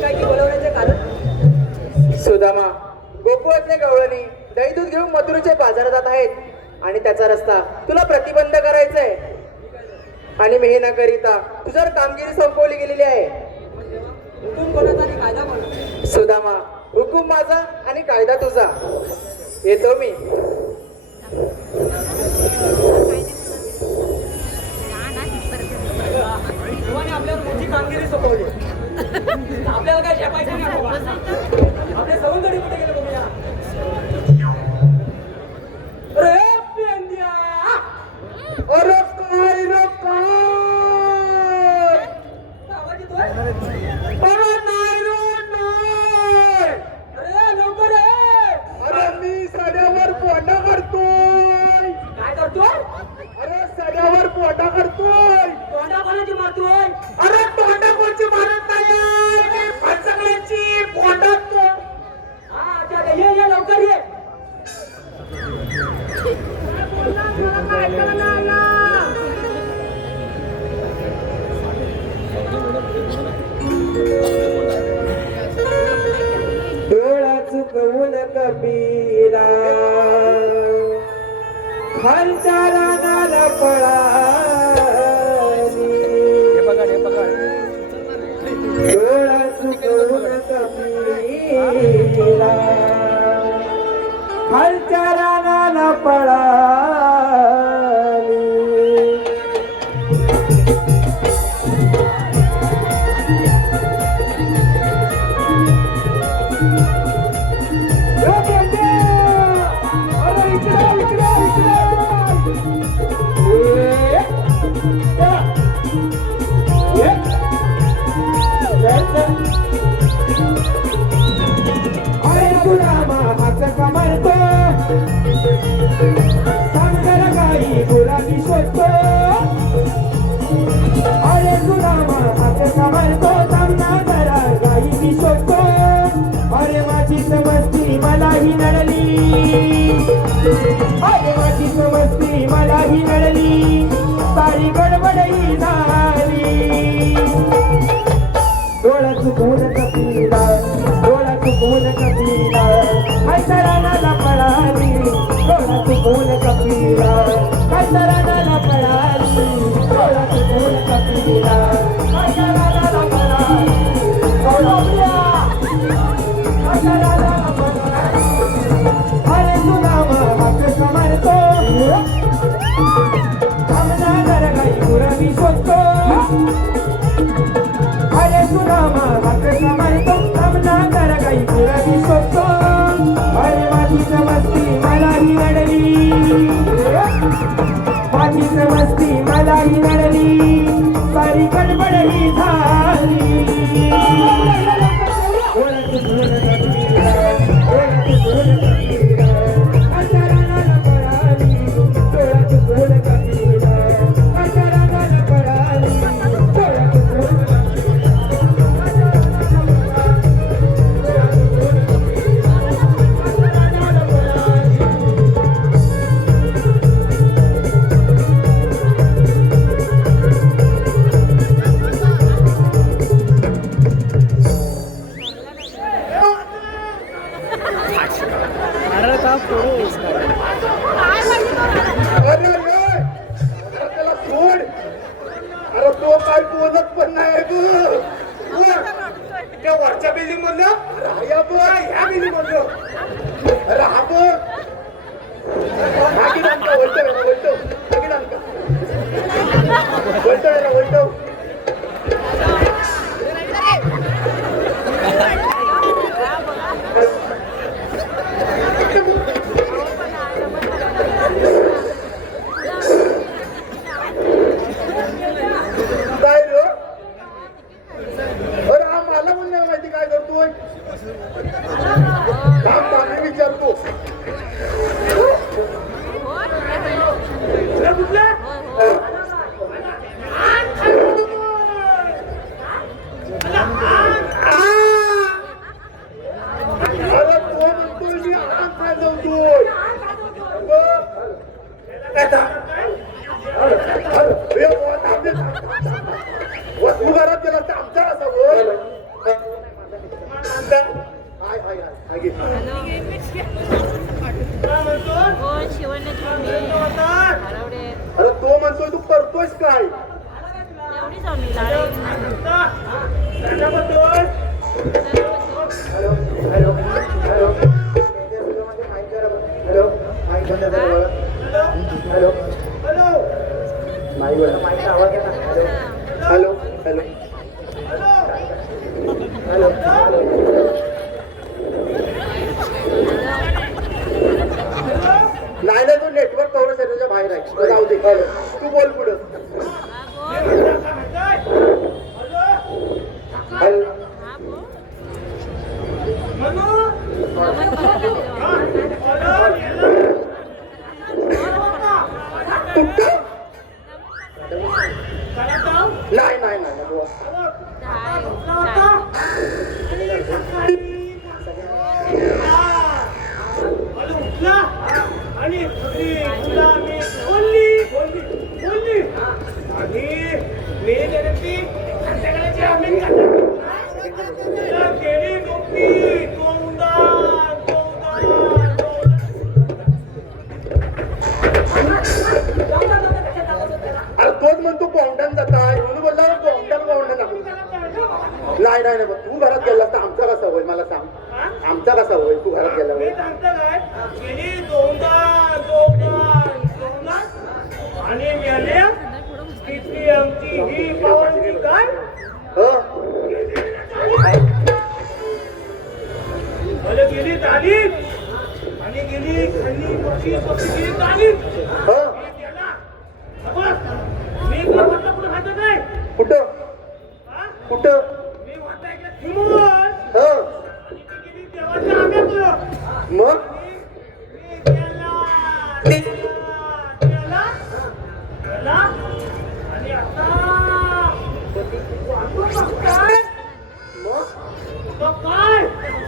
काय की बोलवण्याचे कारण सुदामा गोकुळातले गवळणी दही दूध घेऊन मथुरेच्या बाजारात जात आहेत आणि त्याचा रस्ता तुला प्रतिबंध करायचा आहे. आणि मी हे न करिता तुझ्यावर कामगिरी सोपवली गेलेली आहे. सुदामा, हुकूम माझा आणि कायदा तुझा. येतो मी. आपल्याला मोठी कामगिरी सोपवली. आपल्याला काय झेपायचं नाही बाबा. आपले सवंगडी कुठे गेले बघूया. अरे पेंड्या, अरे काय रे काय? आवाज येतोय? अरे नाही रे नाही. अरे लवकर ये. अरे मी सड्यावर पोटा करतोय. काय करतोय? अरे सड्यावर पोटा करतोय. तोंडा कोणाची मारतोय? अरे तोंडा कोणची मारत नाही, मी फसवण्याची पोटात. हा अच्छा, ये लवकर ये. डोळा चुकवून कबीरा खालच्या रानाला पळाली. डोळा चुकवून कबीरा खालच्या रानाला पळाली. अरे माझी समजती मलाही नडली, अरे माझी समजती मलाही नडली, सारी गडबडही झाली. डोळा चुकवून कपिला, डोळा चुकवून कपिला हैसरानाला पळाली. डोळा चुकवून कपिला हैसरानाला पळाली. डोळा चुकवून कपिला हैसरानाला पळाली. अरे सुदामा हात समरतो, थांबना जरा काही पुरवी शोधतो. अरे सुदामा हात समरतो, थांबना जरा काही पुरवी शोधतो. अरे माझी समजती मलाही नडली, माझी समजती मलाही नडली, सारी गडबडही झाली. त्याला सोड. अरे तो काय बोलत पण नाही ग. त्या वरच्या बिल्डिंग मधलं ह्या बिल्डिंग मधलं राहतो. बाकी दांका वळतो बाकी दांका वळतो. काय रे? अरे हा मला पण नाही माहिती काय करतोय. मी विचारतो. अरे तो म्हणतोय मी आत खाजवतोय. वस्तू घरात गेला तर आमचा असा बोल. आगे. हो शिवण्याची हरवडे अरे तो म्हणतोय तू करतोयस काय? एवढीच आम्ही लाडे hello hello hello hello mike बंद कर बघा. हॅलो हॅलो माईक आवाज आहे ना. हॅलो हॅलो हॅलो हॅलो नाही नाही, तो नेटवर्क कव्हर त्याच्या बाहेर आहे. जाऊ दे. हॅलो तू बोल पुढं. हॅलो नाही नाही नाही बुवा. आणि तुला मी बोलली बोलली बोलली आणि मी गेली संध्याकाळची आम्ही गेली डोकी तोंडा अरे तोच म्हणतो कोंडान जाताय म्हणून बोलला कोंडान नाही नाही नाही, तू घरात गेलास तर आमचा कसा होईल मला सांग. आमचा कसा होईल तू घरात गेला मी सांगतो काय गेली दोनदा दोनदा दोनदा आणि गेल्या किती आमची ही पावाची काय मला गेली तालीत आणि गेली खाली मोठी गेली तालीत मी कुठं खातो काय कुठं कुठं मी वाटतं ऐकलं थिमून मग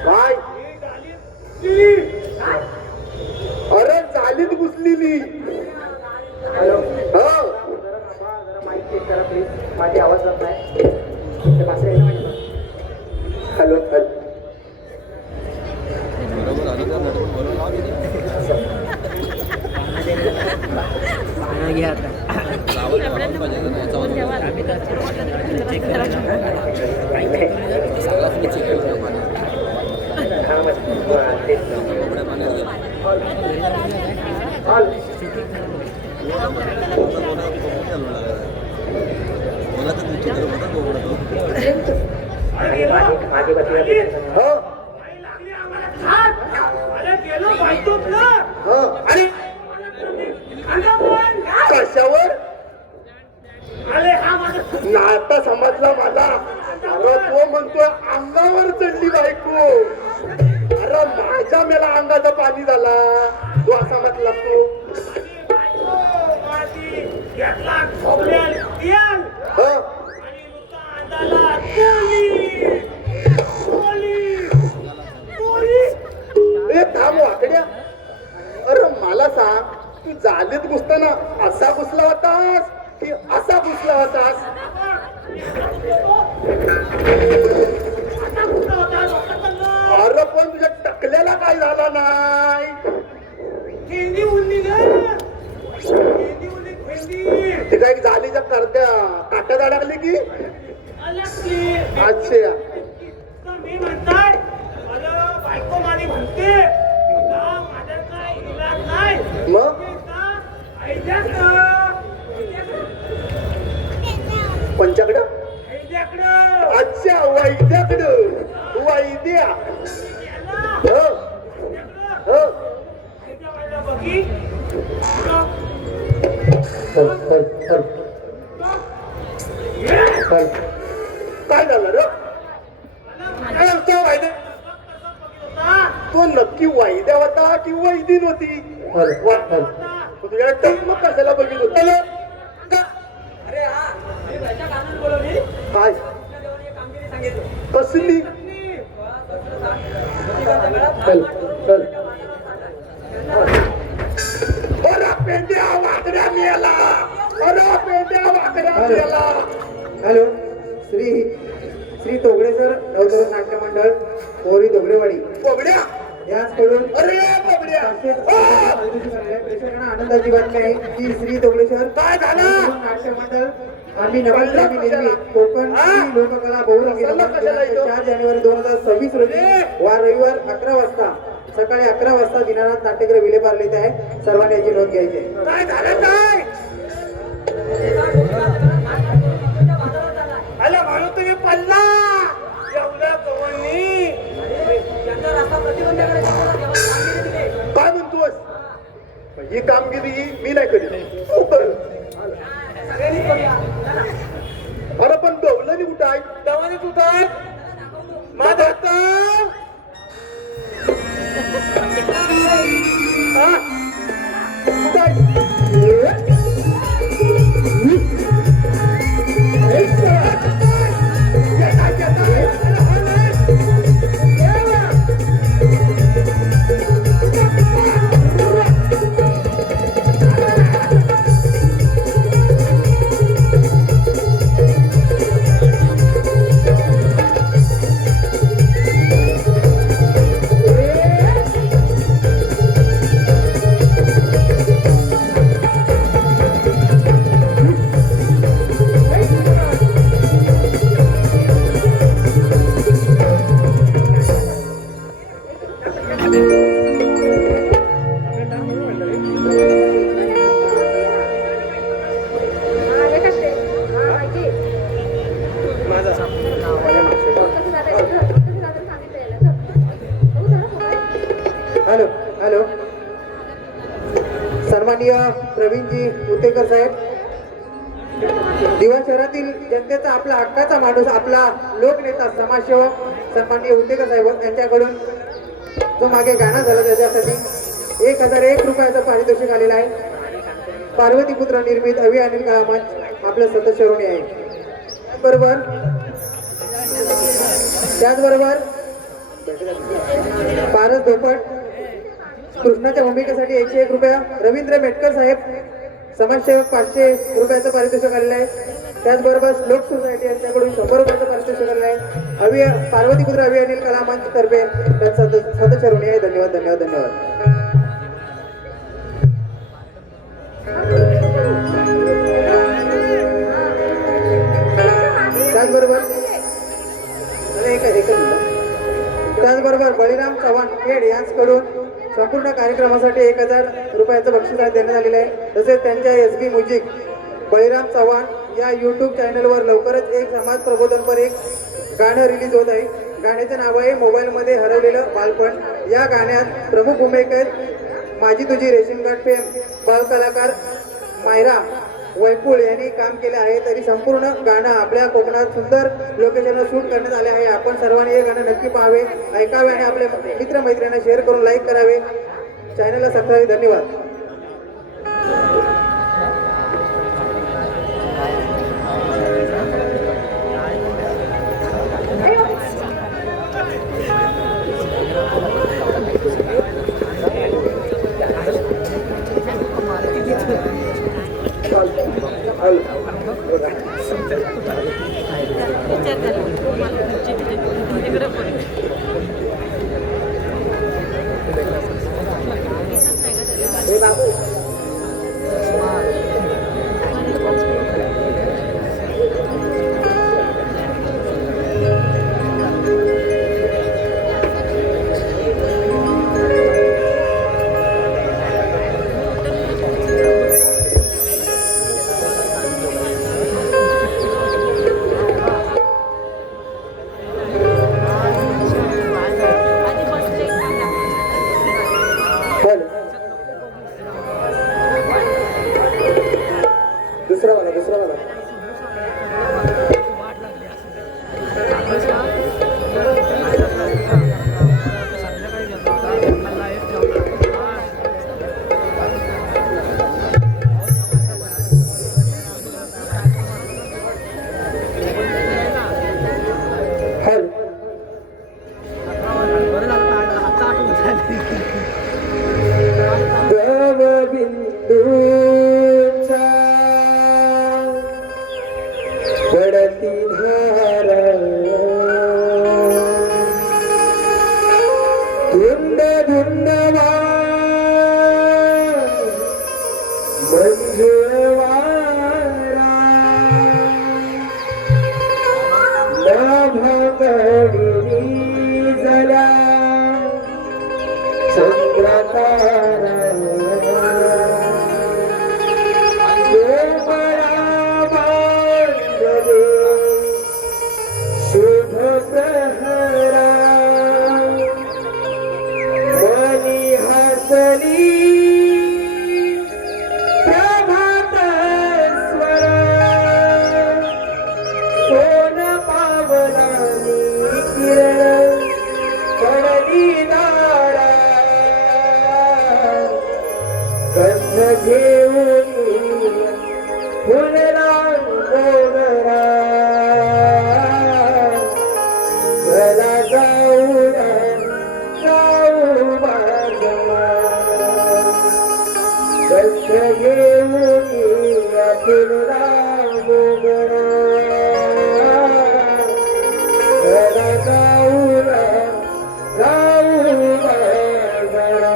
काय अरे चालीत घुसलेली. हॅलो हो जरा माईक चेक करा प्लीज. माझी आवाज जात नाही. हॅलो हॅलो कशावर नाता समजला मला. अरे तो म्हणतोय अंगावर चढली बायको. अरे माझ्या मेला अंगाचं पाणी झाला. तू असा म्हटला तू थांब वाकड्या. अरे मला सांग तू जालीत घुसताना असा घुसला होतास की असा घुसला होतास? अरे पण तुझ्या टकल्याला काय झाला नाही? ती काय जालीच्या करत्या काट्यात अडकली की अच्छा मी म्हणताय बायको माझी म्हणते माझ्या काय इलाज नाही मग पंच्याकडं अच्छा वैद्याकडं वैद्या हो हो काय झालं रे? तो नक्की वैद्या होता की वैदीन होती? तुझ्या टकमक कशाला बघित होत? अरे हा मी भाषा कानात बोलवली काय कामगिरी सांगितलं कसली? चल चल पेंड्या वाकड्या मेला. अरे पेंड्या वाकड्या मेला. हॅलो श्री तोगडे सर नवतरुण नाट्य मंडळ मोरी दोगडेवाडी. बोबड्या याचकडून प्रेक्षकांना आनंदाची बातमी आहे की श्री धवळेश्वर काय झालं? नाट्य मंडळ आम्ही नवरात्री निर्मित कोकण लोककला बहुरंगी नाटक 4 जानेवारी 2026 रोजी वार रविवार 11 वाजता सकाळी 11 वाजता दिनानाथ नाट्यगृह विलेपार्ले इथे आहे. सर्वांनी याची नोंद घ्यायची आहे. काय झालं काय आला म्हणून तुम्ही पडला एवढ्या कवनी काय म्हणतोस ही कामगिरी मी नाही करीत तू कर. अरे पण डवलनी कुठं आहे? दवाने तुझा माझा हा? कुठं आहे? हॅलो हॅलो सन्माननीय प्रवीणजी उतेकर साहेब, दिवा शहरातील जनतेचा आपला हक्काचा माणूस आपला लोकनेता समाजसेवक सन्माननीय उतेकर साहेब यांच्याकडून जो मागे गाणं झालं त्याच्यासाठी 1001 रुपयाचं पारितोषिक आलेलं आहे. पार्वतीपुत्र निर्मित अवि अनिल कला मंच आपलं सदस्य ऋणी आहे. त्याचबरोबर पारस धोपट कृष्णाच्या भूमिकेसाठी 101 रुपया. रवींद्र मेटकर साहेब समाजसेवक 500 रुपयाचं पारितोषिक आलेलं आहे. त्याचबरोबर श्लोक सोसायटी यांच्याकडून 100 रुपयाचं पारितोषिक आलेलं आहे. पार्वतीपुत्र अवि अनिल कला मंच तर्फे सदस्य ऋणी आहे. धन्यवाद धन्यवाद धन्यवाद. त्याचबरोबर बळीराम चव्हाण खेड यांच्याकडून संपूर्ण कार्यक्रमासाठी 1000 रुपयाचं बक्षीस देण्यात आलेलं आहे. तसेच त्यांच्या SB म्युझिक बळीराम चव्हाण या YouTube चॅनलवर लवकरच एक समाज प्रबोधनपर एक गाणं रिलीज होत आहे. गाण्याचे नाव आहे मोबाईलमध्ये हरवलेलं बालपण. या गाण्यात प्रमुख भूमिकेत माझी तुझी रेशीमगाठ फेम बालकलाकार मायरा वैपुळ यांनी काम केले आहे. तरी संपूर्ण गाणं आपल्या कोकणात सुंदर लोकेशनवर शूट करण्यात आले आहे. आपण सर्वांनी हे गाणं नक्की पाहावे, ऐकावे आणि आपल्या मित्रमैत्रिणींना शेअर करून लाईक करावे. चॅनलला सबस्क्राईब. धन्यवाद. विचार करा तुम्हाला तिकडं पण आधी बसले धुंद धुंद मंजूर वारा भांगडी जला चंद्रतारा शुभ प्रहरा मनी हसली प्रभात स्वरा सोन पावनानी किरण पडली दारा गंध घेऊन फुलला गोगरा गला जाऊला जाऊ बाजला गंध घेऊन फुलला गोगरा गला जाऊला जाऊ बाजला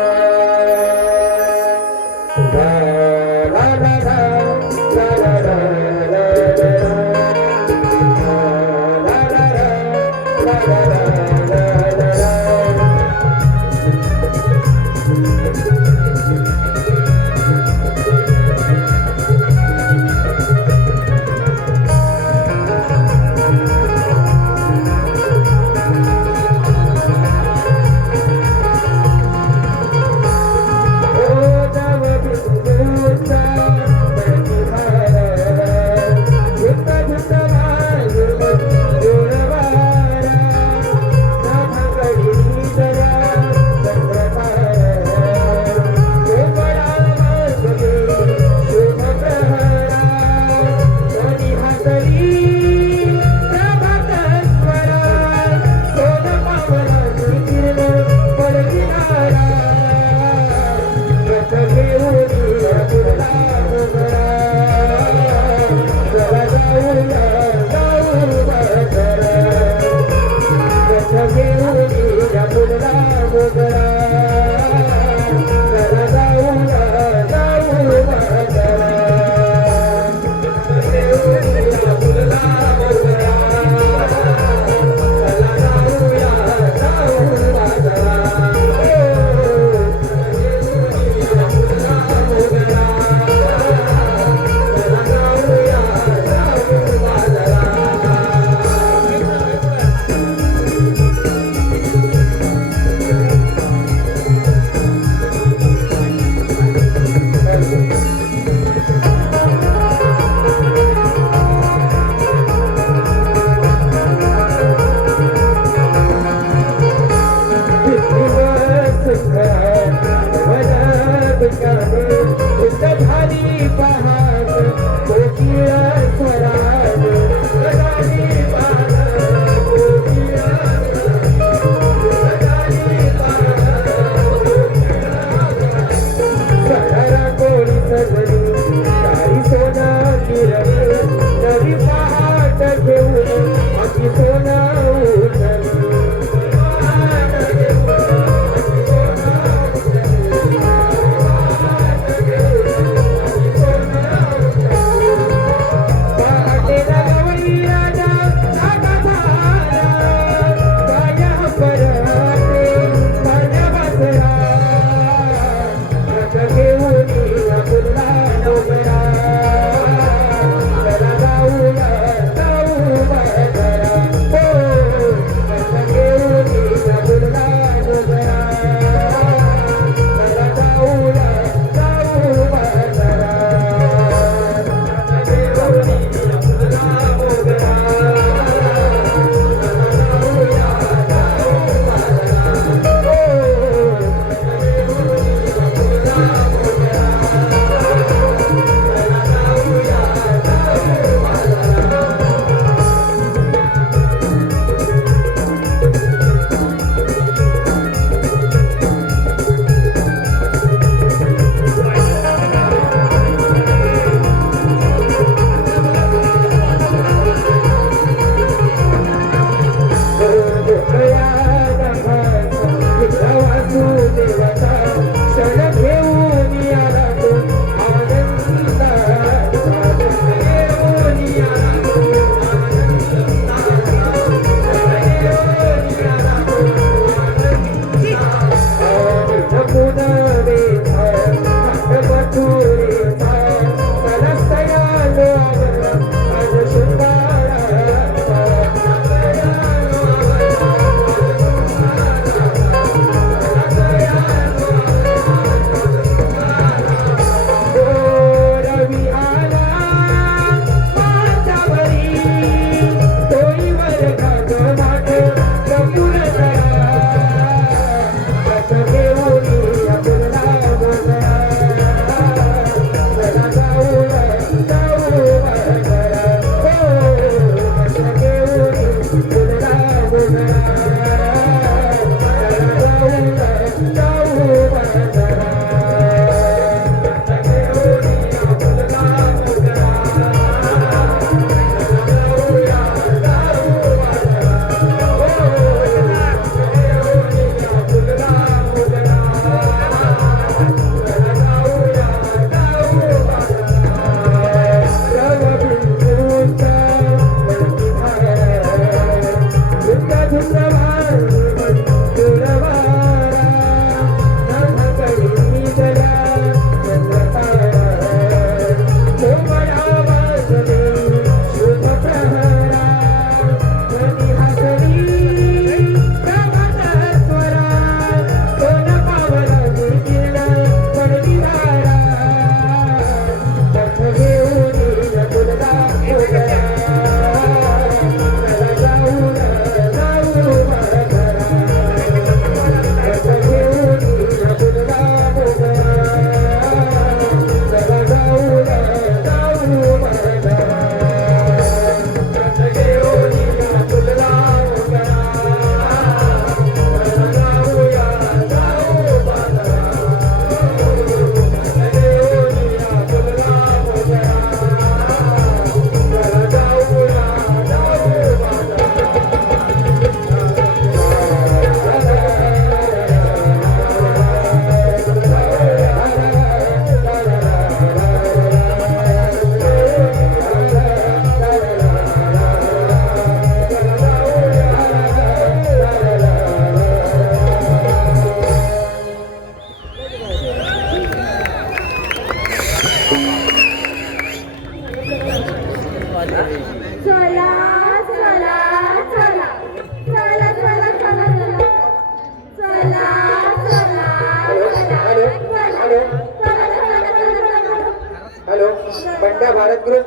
भारत ग्रुप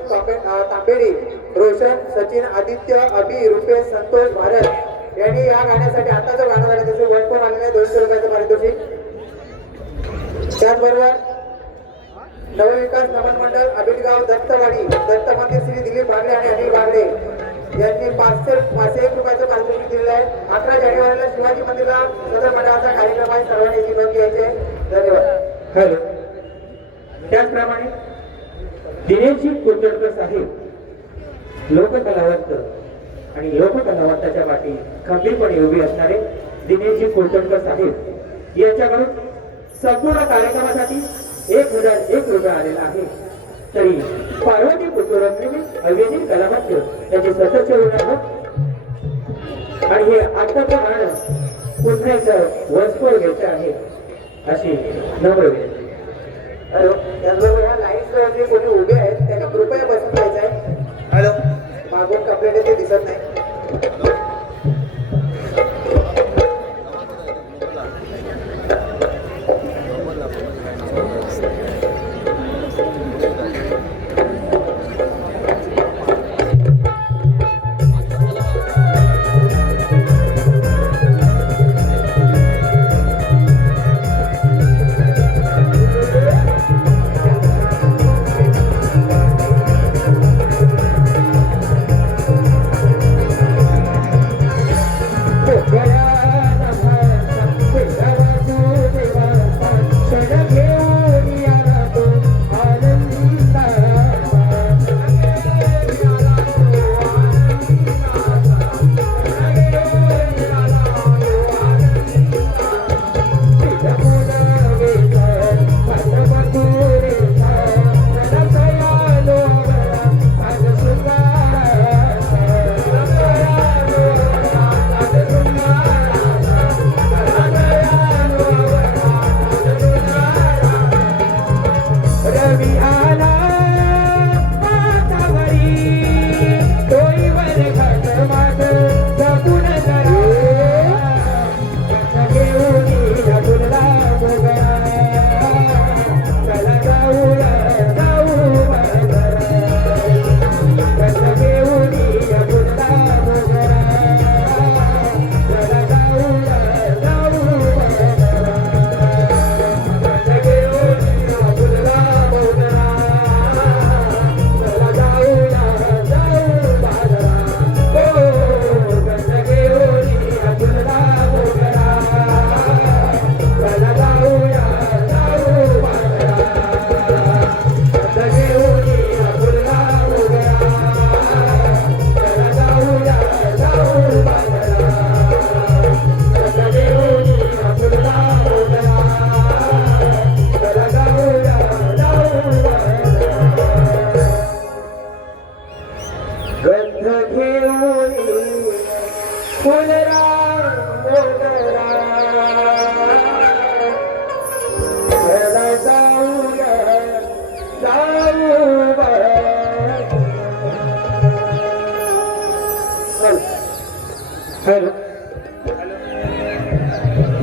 तांबेडी, रोशन, सचिन, आदित्य, अभि, रुपेश, संतोष, भारत यांनी या गाण्यासाठी आता जो गाणं झालं त्याचे वन पण आलेलं आहे 200 रुपयाचं पारितोषिक. त्याचबरोबर नवविकास नमन मंडळ अबिलगाव दत्तवाडी, दत्त मंदिर श्री दिलीप बागडे आणि अनिल बागडे यांनी 501 रुपयाचं पारितोषिक दिलेलं आहे. 11 जानेवारीला शिवाजी मंदिरला सदर मंडळाचा कार्यक्रम आहे. सर्वांनी याची नोंद घ्यायची आहे. धन्यवाद. हॅलो. त्याचप्रमाणे दिनेशजी कुलकर्णी साहेब लोककलावंत आणि लोककलावंताच्या पाठी खंबीरपणे उभी असणारे दिनेशजी कुलकर्णी साहेब यांच्याकडून संपूर्ण कार्यक्रमासाठी 1001 रुपये आलेला आहे. तरी पार्वती पुत्ररत्न अभिजित कलावंत याचे सदस्य होणार आणि हे आत्ताचं गाणं पुन्हा एकदा वसफळ घ्यायचे आहे अशी नम्र विनंती. हॅलो. त्याचबरोबर ह्या लाईन्स जे कोणी उभे आहेत त्यांनी कृपया बसून घ्यायचं आहे. हॅलो. मागून कंप्लेंट ते दिसत नाही.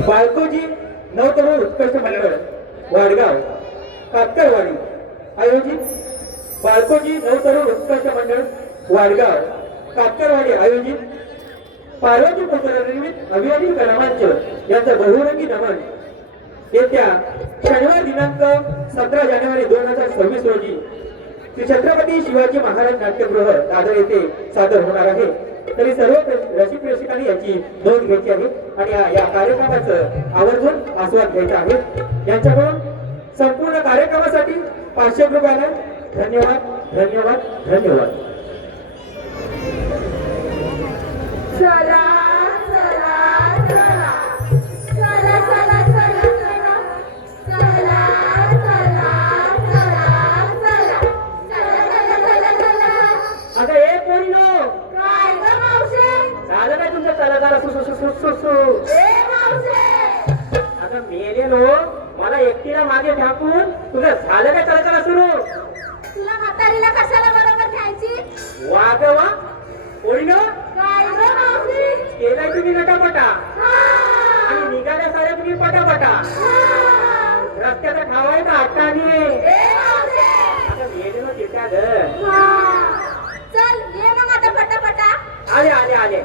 बाळकोजी नवतरुण उत्कृष्ट मंडळ वाडगाव कातकरवाडी आयोजित बाळकोजी नवतरुण उत्कृष्ट मंडळ वाडगाव कातकरवाडी आयोजित पार्वती पुत्रनिर्मित अभियानी कलामंच यांचा बहुरंगी नमन येत्या शनिवार दिनांक 17 जानेवारी 2026 रोजी श्री छत्रपती शिवाजी महाराज नाट्यगृह दादर येथे सादर होणार आहे. तरी सर्व रसिक प्रेक्षकांनी याची नोंद घ्यायची आहे आणि या कार्यक्रमाचं आवर्जून आस्वाद घ्यायचा आहे. यांच्याकडून संपूर्ण कार्यक्रमासाठी 500 रुपयाला धन्यवाद धन्यवाद धन्यवाद. चला चला चला चला चला चला चला चला चला. आता हे पोरीनो काय ग मावशी? झालं काय तुमचं चला चला सु सु सु सु सु. ए मावशी, आता मेलेलो मला एकटीला मागे टाकून तुझं झालं काय चला चला सुरू? तुला म्हातारीला कशाला बरोबर घ्यायची? वाग वा पोरीनो काय ग मावशी? केलाय तुम्ही नटापटा हा, आणि निघाल्या साऱ्या तुम्ही पटापटा. हा. रस्त्याचा ठाव आहे का आट्टाने? ए मावशी, आता मेलेलो तिथं आले आले आले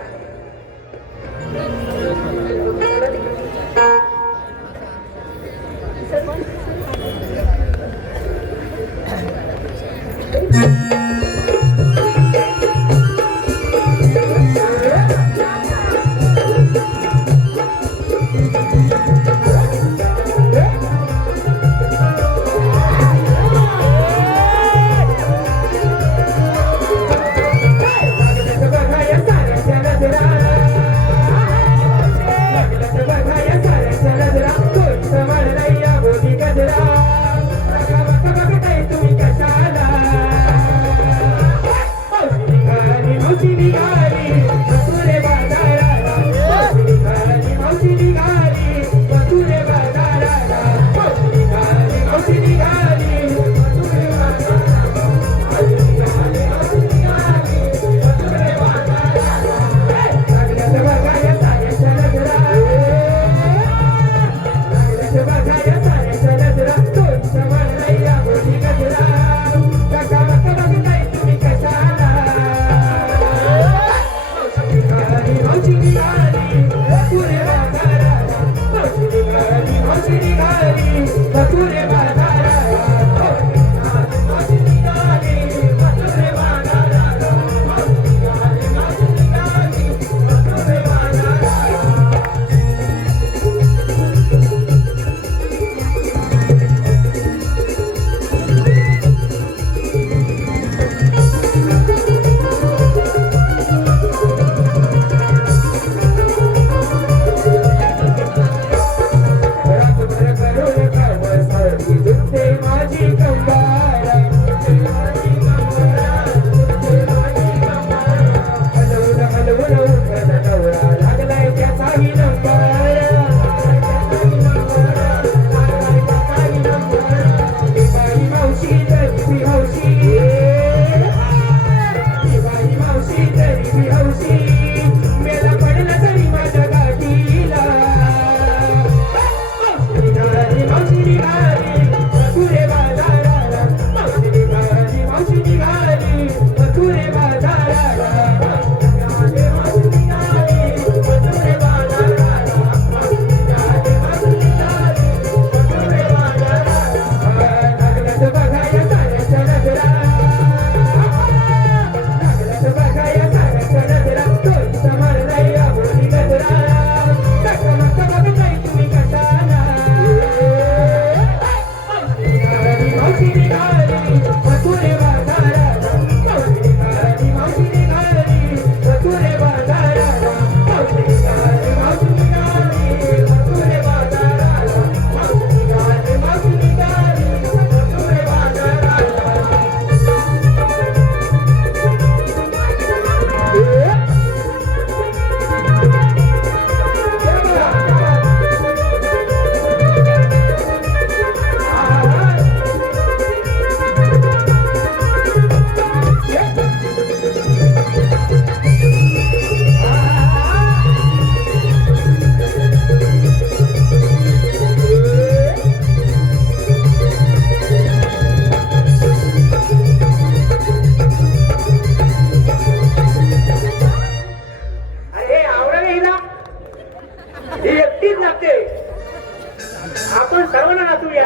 आपण सर्वांना नाचूया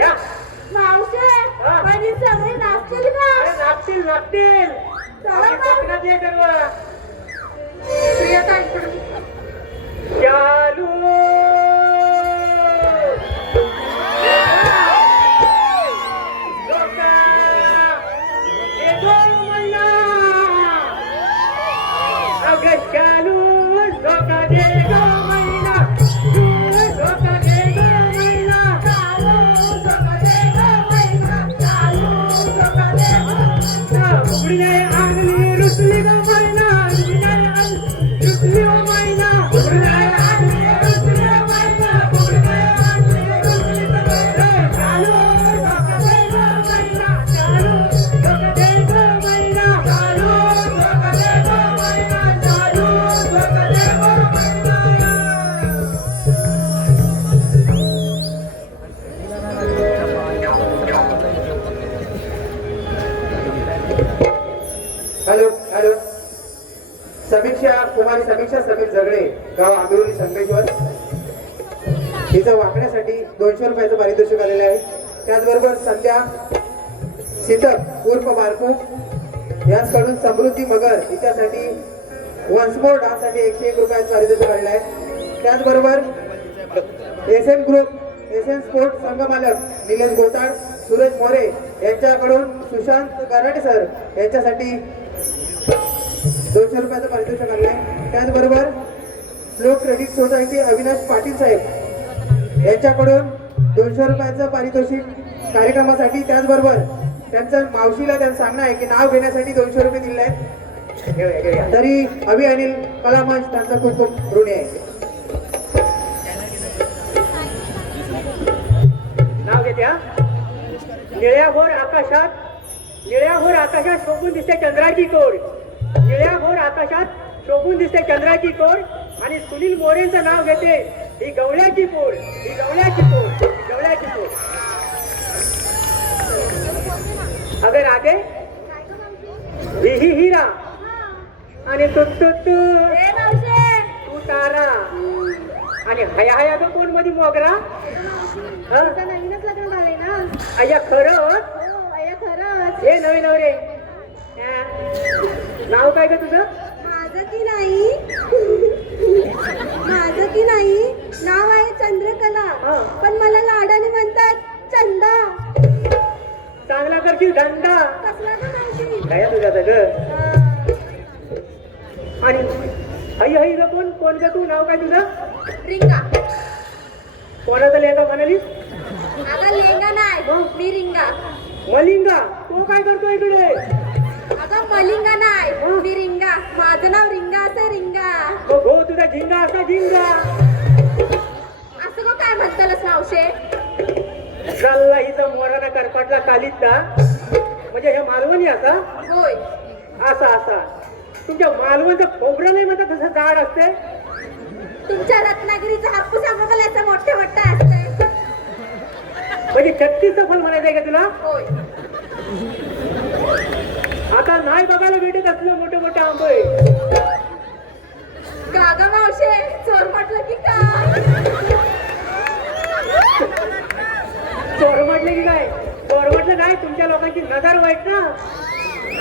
या मावशे हा. आणि सगळे नाचतील का अरे नाचतील नाचतील चला आम्ही मग. कोकणात हे सर्व प्रियता इकडे चालू लोका एगो मैना अगे चालू लोका एगो मैना लोका एगो मैना उगडीने आणली रुसली गो मैना रुसली गो मैना उगडीने आणली वैभवी संकेश्वर हिचं वाकण्यासाठी 200 रुपयाचं पारितोषिक आलेलं आहे. त्याचबरोबर संध्या सिद्धक उर्फ बारकू यांच्याकडून समृद्धी मगर हिच्यासाठी वन्स मोर डान्ससाठी 101 रुपयाचं पारितोषिक आलेलं आहे. त्याचबरोबर एसएन ग्रुप एसएन स्पोर्ट संघ मालक निलेश गोताळ सूरज मोरे यांच्याकडून सुशांत कराटे सर यांच्यासाठी 200 रुपयाचं पारितोषिक आलेलं आहे. त्याचबरोबर श्लोक क्रेडिट सोसायटी अविनाश पाटील साहेब यांच्याकडून 200 रुपयाचं पारितोषिक कार्यक्रमासाठी. त्याचबरोबर त्यांच्या मावशीला त्यांचं सांगणं आहे की नाव घेण्यासाठी 200 रुपये दिले आहेत. तरी अभि अनिल कलामंच त्यांचा खूप खूप ऋणी आहे. नाव घेते हा. निळ्याभोर आकाशात शोभून दिसते चंद्राची कोर. निळ्याभोर आकाशात शोभून दिसते चंद्राची कोर. आणि सुनील मोरेंचं नाव घेते ही गवळ्याची पोर. अगर आगे ही हिरा आणि तू ए मावशे तू तारा आणि हया तो कोण मध्ये मोगरा. हा? आता नवीनच लग्न झालंय ना. अय्या खरंच हो अय्या खरंच. हे नवे नवरे नाव काय ग तुझं. माझं की नाही नाव आहे चंद्रकला. हा. पण मला लाडाने म्हणतात चंदा. चांगला करशील धंदा. कसला का मावशी? काय तुझ्या ग. हा. आणि हई ग कोण ग तू. नाव काय तुझं. रिंगा. कोणाचा लेंगा म्हणालीस. अगं लेंगा नाही मी रिंगा. मलिंगा तो काय करतो इकडे. अगं मलिंगा नाही मी रिंगा. माझं नाव रिंगा असं रिंगा. हो तुझा झिंगा असा झिंगा. असं गो काय म्हणतालच मावशे. चालला हिचा मोराना करपाटला कालीत का. म्हणजे हे मालवणी असा. होय असा तुमच्या मालवणचं खोबरं नाही म्हणतात तसं जाड असते. तुमच्या रत्नागिरीचा हापूस आंबोल्याचं मोठे असते. म्हणजे 36चं फल म्हणायचंय का तुला. होय आता नाही बघायला भेटत असलं मोठे आंबे. कागा मावशे चोर म्हटलं की काय. चोर म्हटलं की काय. चोर म्हटलं काय तुमच्या लोकांची नजर वाईट ना.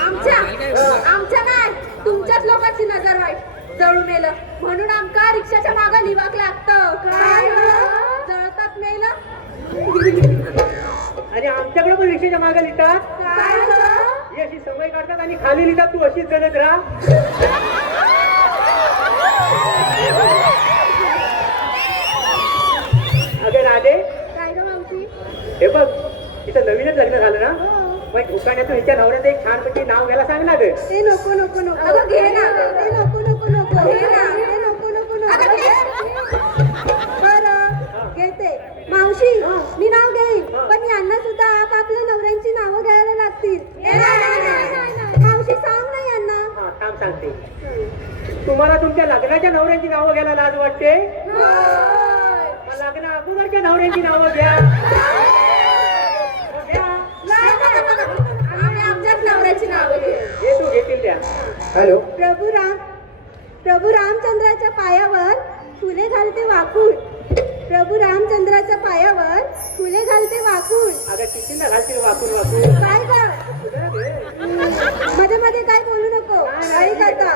आमच्या नाही तुमच्याच लोकांची नजर वाईट. जळून मेलं म्हणून आमका रिक्षाच्या मागं लिवाक लागतं. काय जळतात मेलं. आणि आमच्याकडे पण रिक्षेच्या मागे लिहितात. काय ही अशी समय काढतात आणि खाली लिहितात तू अशीच जणत राहा. अगं राधे काय ग मावशी. हे बघ इथं नवीनच लग्न झालं ना. मग दुकानातून हिच्या नवऱ्याचं एक छानपैकी नाव घ्यायला सांग ना ग. ते नको अगं घे ना. ते नको घे ना. ते नको बरं घेते मावशी. मी नाव घेईन पण यांना सुद्धा आपापल्या नवऱ्यांची नावं घ्यायला लागतील. मावशी सांग ना यांना. हा थांब सांगते. तुम्हाला तुमच्या लग्नाच्या नवऱ्यांची नावं घ्यायला लाज वाटते. मग लग्न अगोदरच्या नवऱ्यांची नावं घ्या. आम्ही आमच्याच नवऱ्याची नावं घेऊ. हे तू घेतील द्या. हॅलो. प्रभू रामचंद्राच्या पायावर फुले घालते वाकूळ. प्रभू रामचंद्राच्या पायावर फुले घालते वाकूळ. अगं किती ना घालतील वाकून काय ग मध्ये काय बोलू नको. ऐक आता.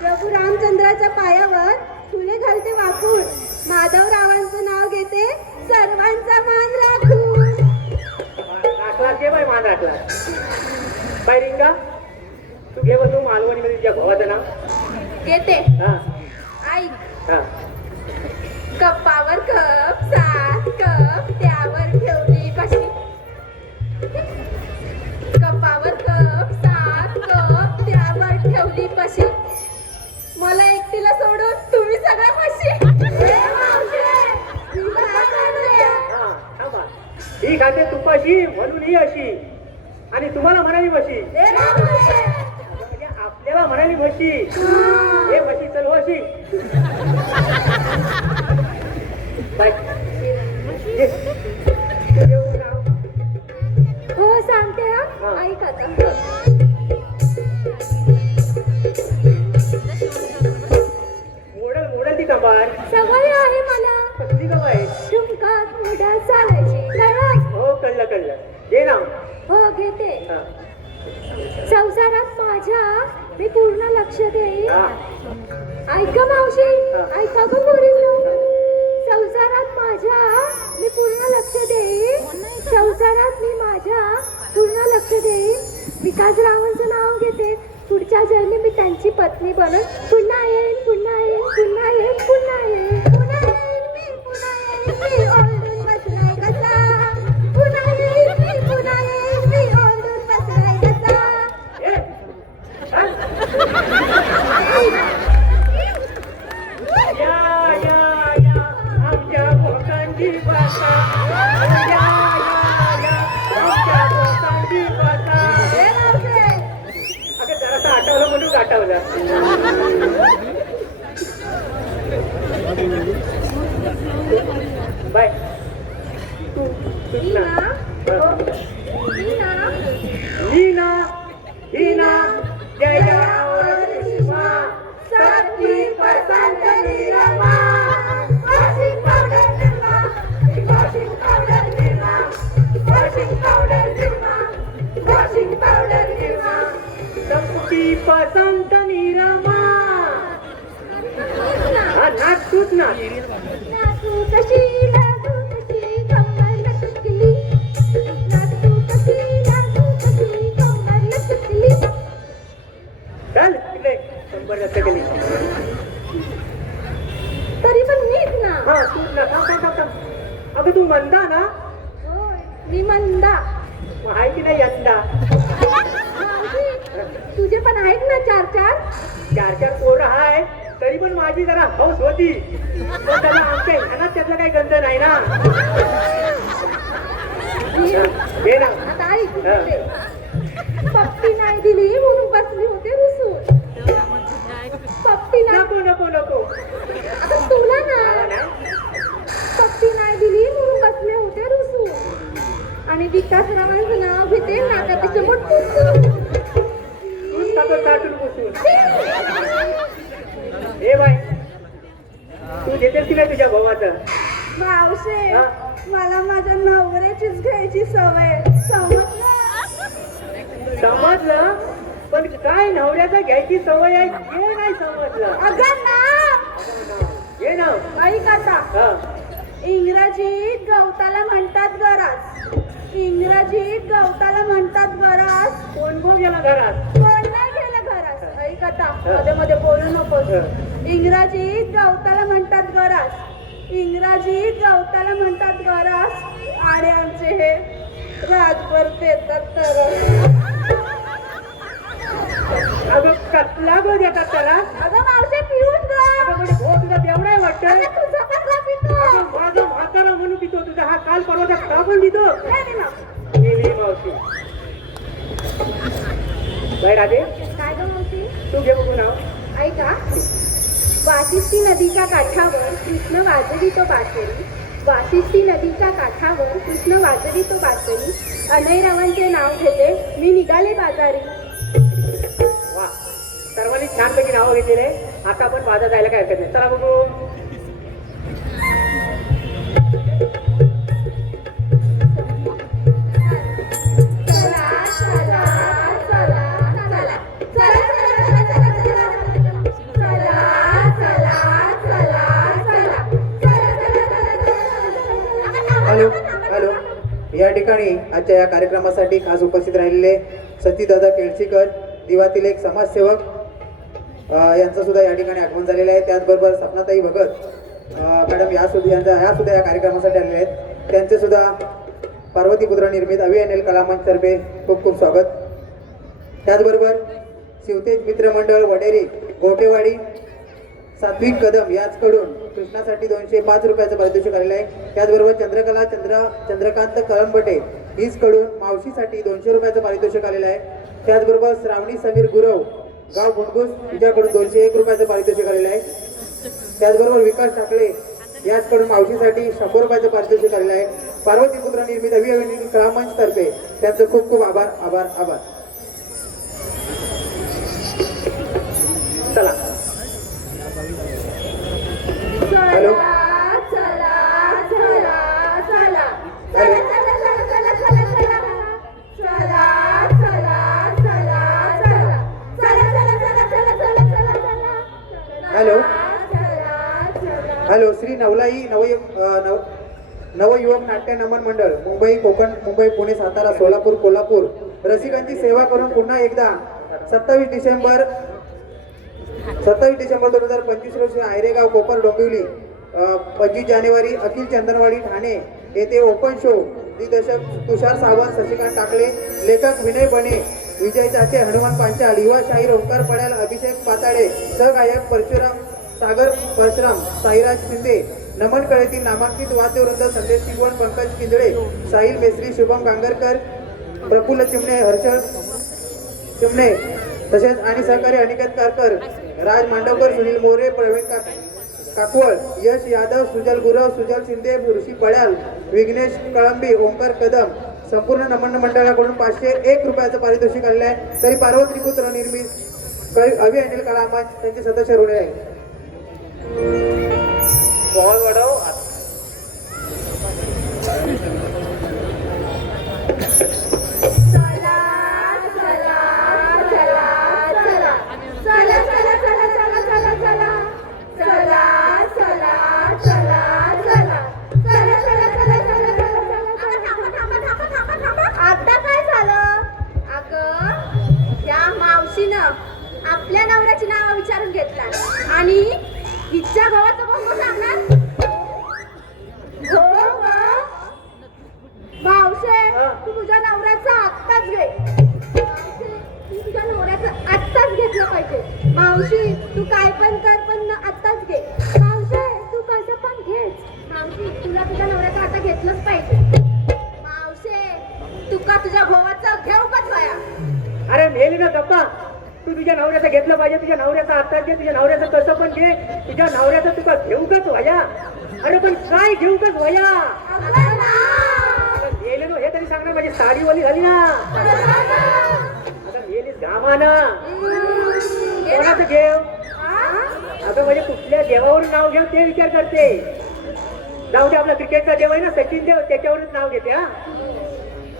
प्रभू रामचंद्राच्या पायावर फुले घालते वाकूळ. माधवरावांचं नाव घेते सर्वांचा मान राखून. राखला घे बाय मान राखला. बाय रिंगा तू घे तू मालवणीमध्ये तुझ्या भावाचं नाव घेते. हा ऐक. हा. कप्पावर कप 7 कप त्यावर ठेवली पाशी. कप्पावर कप 7 कप त्यावर ठेवली पाशी. मला एकटीला सोडून तुम्ही सगळ्या पाशी. हा थांबा. ही खाते तुपाशी म्हणून ही अशी आणि तुम्हाला म्हणाली म्हशी. म्हणजे आपल्याला म्हणाली म्हशी. हे म्हशी चल अशी. बाय. ये. तू येऊ नाव. हो सांगते हा. हा. ऐक आता. मोडल ती कंबार. गाड्या चालायची कळलं? हो कळलं कळलं. दे ना. हो घेते. हा. संसारात माझ्या मी पूर्ण लक्ष देईन. हा. ऐका मावशी, हा. ऐका गं मुलींनो. संसारात माझ्या मी पूर्ण लक्ष देईन. संसारात मी माझ्या पूर्ण लक्ष देईन. विकास रावांचं नाव घेते. पुढच्या जन्मी मी त्यांची पत्नी बनून पुन्हा येईन, पुन्हा येईन, पुन्हा येईन, पुन्हा येईन, पुन्हा येईन मी, पुन्हा येईन मी, ओरडून बसलाय कसा. पुन्हा येईन मी, पुन्हा येईन मी, ओरडून बसलाय कसा. ए, हा? या या या आमच्या भोकांची भाषा. या या या आमच्या भोकांची भाषा. हे मावशे, अगं जरासं आठवलं म्हणून आठवलं. बाय तू ही ना. ना, हो, ही ना, नीना हीना जय जय शिवा सातवी पसंत Nirma, washing powder Nirma, washing powder Nirma, washing powder Nirma, washing powder Nirma. सबकी पसंत निरमा. हा नाच तूच ना. नाचू कशी, नाचू कशी, कमर लचकली. नाचू कशी, कमर लचकली. चल तिकडे शंभर लक्ष केली. तरी पण मीच ना. हा तूच ना. थांब थांब थांब थांब. अगं तू मंदा ना. होय, मी मंदा. मग आहे की नाही यंदा. मावशी, तुझे पण आहेत ना चार चार. चार चार पोरं हाय तरी पण माझी जरा हौस होती. पण त्याला आमच्या ह्यानात त्यातला काही गंध नाही ना. दे ना. आता ऐक इकडे. पप्पी नाही दिली म्हणून बसली होते रुसून. पप्पी नाही, नको नको नको. आता तुला ना. मला नाही. पप्पी नाही दिली म्हणून बसले होते रुसून. आणि विकास रावांचं नाव घेते नाकात समोर पुसून. तूच टाकत साठून बसून. ए बाय तू घेतेस की नाही तुझ्या भावाचं. मावशे, हा? मला माझ्या नवऱ्याचीच घ्यायची सवय. समजलं? समजलं पण काय नवऱ्याचा घ्यायची सवय आहे हे नाही समजलं. अगं ना, हे ना. ऐक आता. हा. इंग्रजीत गवताला म्हणतात गरास. इंग्रजीत गवताला म्हणतात गरास. कोण कोण गेला घरात. कोण नाही गेलं घरास. ऐक आता, मध्ये मध्ये बोलू नकोस. इंग्रजीत गवताला म्हणतात गरास. इंग्रजीत गवताला म्हणतात गरास. आणि आमचे हे राजभर देतात तरस. अगं कसला गो देतात त्याला. अगं मावशे, पिऊन ग. अगं म्हणजे भाऊ तुझा तेवढा आहे वाटतं. अगं तुझा कसला पितो? अगं माझा म्हातारा म्हणून पितो. तुझा हा काल परवाचा का पण पितो. हे रे माव. गेली मावशी. बाय राधे काय ग मावशी? तू घे बघू नाव. ऐका. वाशिष्ठी नदीच्या काठावर कृष्ण वाजवितो बासरी. वाशिष्ठी नदीच्या काठावर कृष्ण वाजवितो बासरी. अनयरावांचे नाव घेते मी निघाले बाजारी. वा सर्वांनी छानपैकी नावं घेतलेले. आता आपण बाजार जायला काय हरकत नाही. चला बघू. चला चला चला चला चला हॅलो हॅलो. या ठिकाणी आजच्या या कार्यक्रमासाठी खास उपस्थित राहिलेले सतीदादा केळशीकर, दिवातील एक समाजसेवक यांचं सुद्धा या ठिकाणी आगमन झालेलं आहे. त्याचबरोबर सपनाताई भगत मॅडम या सुद्धा या कार्यक्रमासाठी आलेले आहेत. त्यांचे सुद्धा पार्वतीपुत्र निर्मित अभियानेल कलामंचतर्फे खूप खूप स्वागत. त्याचबरोबर शिवतेज मित्रमंडळ वडेरी गोटेवाडी सात्विक कदम याचकडून कृष्णासाठी 205 रुपयाचं पारितोषिक आलेलं आहे. त्याचबरोबर चंद्रकला चंद्रकांत कळंबटे हीचकडून मावशीसाठी 200 रुपयाचं पारितोषिक आलेलं आहे. त्याचबरोबर श्रावणी समीर गुरव गाव भुंडगुस हिच्याकडून 201 रुपयाचं पारितोषिक आलेलं आहे. त्याचबरोबर विकास ठाकरे याचकडून मावशीसाठी 100 रुपयाचं पारितोषिक आलेलं आहे. पार्वतीपुत्र निर्मित अभियान कलामंचतर्फे त्यांचं खूप खूप आभार आभार आभार. चला हॅलो. चला चला चला चला नवलाई नवयुवक नाट्य नमन मंडळ मुंबई कोकण मुंबई पुणे सातारा सोलापूर कोल्हापूर रसिकांची सेवा करून पुन्हा एकदा 27 डिसेंबर 2025 रोजी आयरेगाव कोपर डोंबिवली 25 जानेवारी अखिल चंदनवाडी ठाणे येथे ओपन शो दिग्दर्शक तुषार सावंत शशिकांत टाकले लेखक विनय बने विजय चाचे हनुमान पांचाळ युवा शाहीर ओंकार पड्याल अभिषेक पाताडे सहगायक परशुराम सागर परशुराम साईराज शिंदे नमन कळेतील नामांकित वाद्यवृंद संदेश शिगवण पंकज किंजळे साहिल मेस्त्री शुभम गांगरकर प्रफुल्ल चिमणे हर्षद चिमणे तसेच आणि सहकारी अनिकेत कारकर राज मांडवकर सुनील मोरे प्रवीण काकवळ यश यादव सुजल गुरव सुजल शिंदे ऋषी पड्याल विघ्नेश कळंबी ओंकार कदम संपूर्ण नमन मंडळाकडून 501 रुपयाचं पारितोषिक आलेलं आहे. तरी पार्वती पुत्र निर्मित अभि अनिल कला मंच त्यांचे सदस्य ऋणी आहे. बॉल वाढव आता काय झालं? अगं त्या मावशीनं आपल्या नवऱ्याची नाव विचारून घेतला आणि हिच्या भावाचं बंग सांगणार. हो गं. मावशे तू तुझ्या नवऱ्याचा आत्ताच घे. तू तुझ्या नवऱ्याचं आत्ताच घेतलं पाहिजे. मावशी तू काय पण कर पण आत्ताच घे. मावशे तू कसं पण घे. मावशी तुला तुझ्या नवऱ्याचं आता घेतलंच पाहिजे. मावशे तुका तुझ्या भावाचं घेऊ का वया. अरे मेली ना गप्पा तू तुझ्या नवऱ्याचं घेतलं पाहिजे तुझ्या नवऱ्याचा आत्ताच घे तुझ्या नवऱ्याचं कसं पण घे तुझ्या नवऱ्याचं तुका घेऊ कच वया. अरे पण काय घेऊ कच वया. आता मेलेलो हे तरी सांगणार माझी साडी ओली झाली ना. आता मेलीस घामानं कोणाचं घेऊ. अगं म्हणजे कुठल्या देवावरून नाव घेऊ ते विचार करते. जाऊ दे आपला क्रिकेटचा देव आहे ना सचिन देव त्याच्यावरच नाव घेते. हा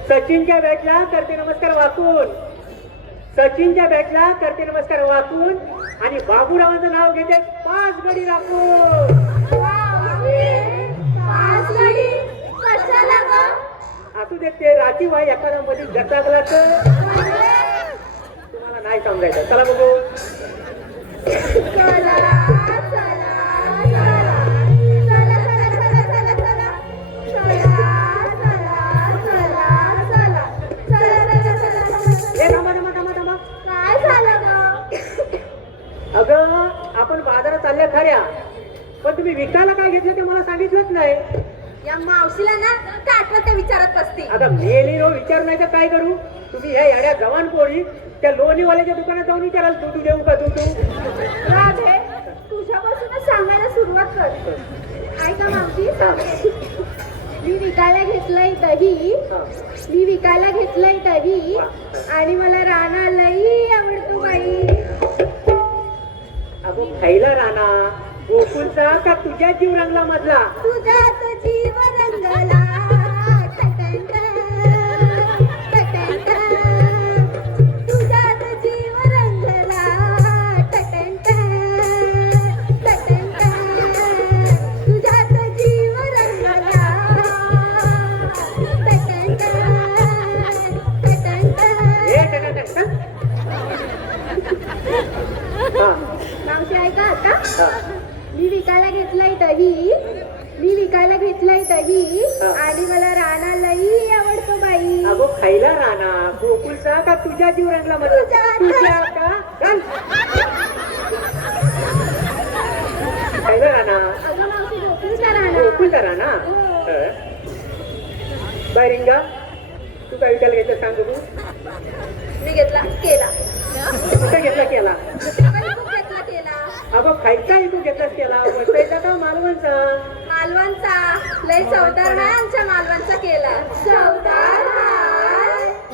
सचिनच्या बॅटला करते नमस्कार वाकून सचिनच्या बॅटला करते नमस्कार वाकून आणि बाबूरावांचं नाव घेते 5 गडी राखून. असू देत ते राखीव आहे एखादा मध्ये गटागला तर तुम्हाला नाही समजायचं. चला बघू. अगं आपण बाजारात चालल्या खऱ्या पण तुम्ही विकायला काय घेतलं ते मला सांगितलंच नाही. या मावशीला ना काय आठवत ते विचारत बसते. आता मेली रो विचार नाही तर काय करू. तुम्ही ह्या येड्या जवान पोरी त्या लोणीवाल्याच्या दुकानात जाऊन विचाराल तू देऊ का तू राधे तुझ्यापासूनच सांगायला सुरुवात कर. ऐका मावशी मी विकायला घेतलंय दही. मी विकायला घेतलंय दही आणि मला राणा लई आवडतो बाई. अगं खायला राणा गोकुलचा का तुझ्या जीव रंगला मधला. तुझ्यात जीव रंगला तुझ्यात जीव रंगला तुझ्यात जीव रंगला मावशी ऐका आता. मी विकायला घेतलंय दही. मी विकायला घेतलंय दही आणि मला राणा लई आवडतो बाई. अगो खायला राणा गोकुलचा का तुझ्या जीव रंगला मधला. तुझ्या का चल. खायला राणा अगं मावशी गोकुळचा राणा. गोकुलचा राणा. बाय रिंगा तू काय विकायला घेतलं सांग बघू. मी घेतला केला. कुठं घेतला केला. घेतला केला. अगं खायचा इकू घेतलास केला वसईचा का मालवणचा. मालवणचा लय चवदार नाही आमच्या मालवणचा केला. चवदार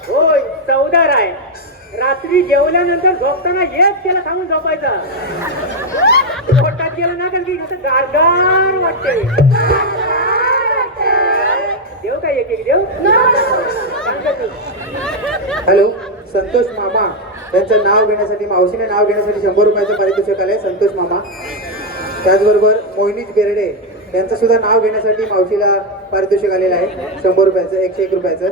होय चवदार आहे. रात्री जेवल्यानंतर झोपताना हेच केला सांगून झोपायचा. पोटात गेलं ना कारण की असं गारगार वाटते. देव काय एक देव सांग तू. हॅलो संतोष मामा त्यांचं नाव घेण्यासाठी मावशीने नाव घेण्यासाठी 100 रुपयाचं पारितोषिक आले. संतोष मामा. त्याचबरोबर मोहिनीश बेर्डे त्यांचं सुद्धा नाव घेण्यासाठी मावशीला पारितोषिक आलेलं आहे 100 रुपयाचं 101 रुपयाचं.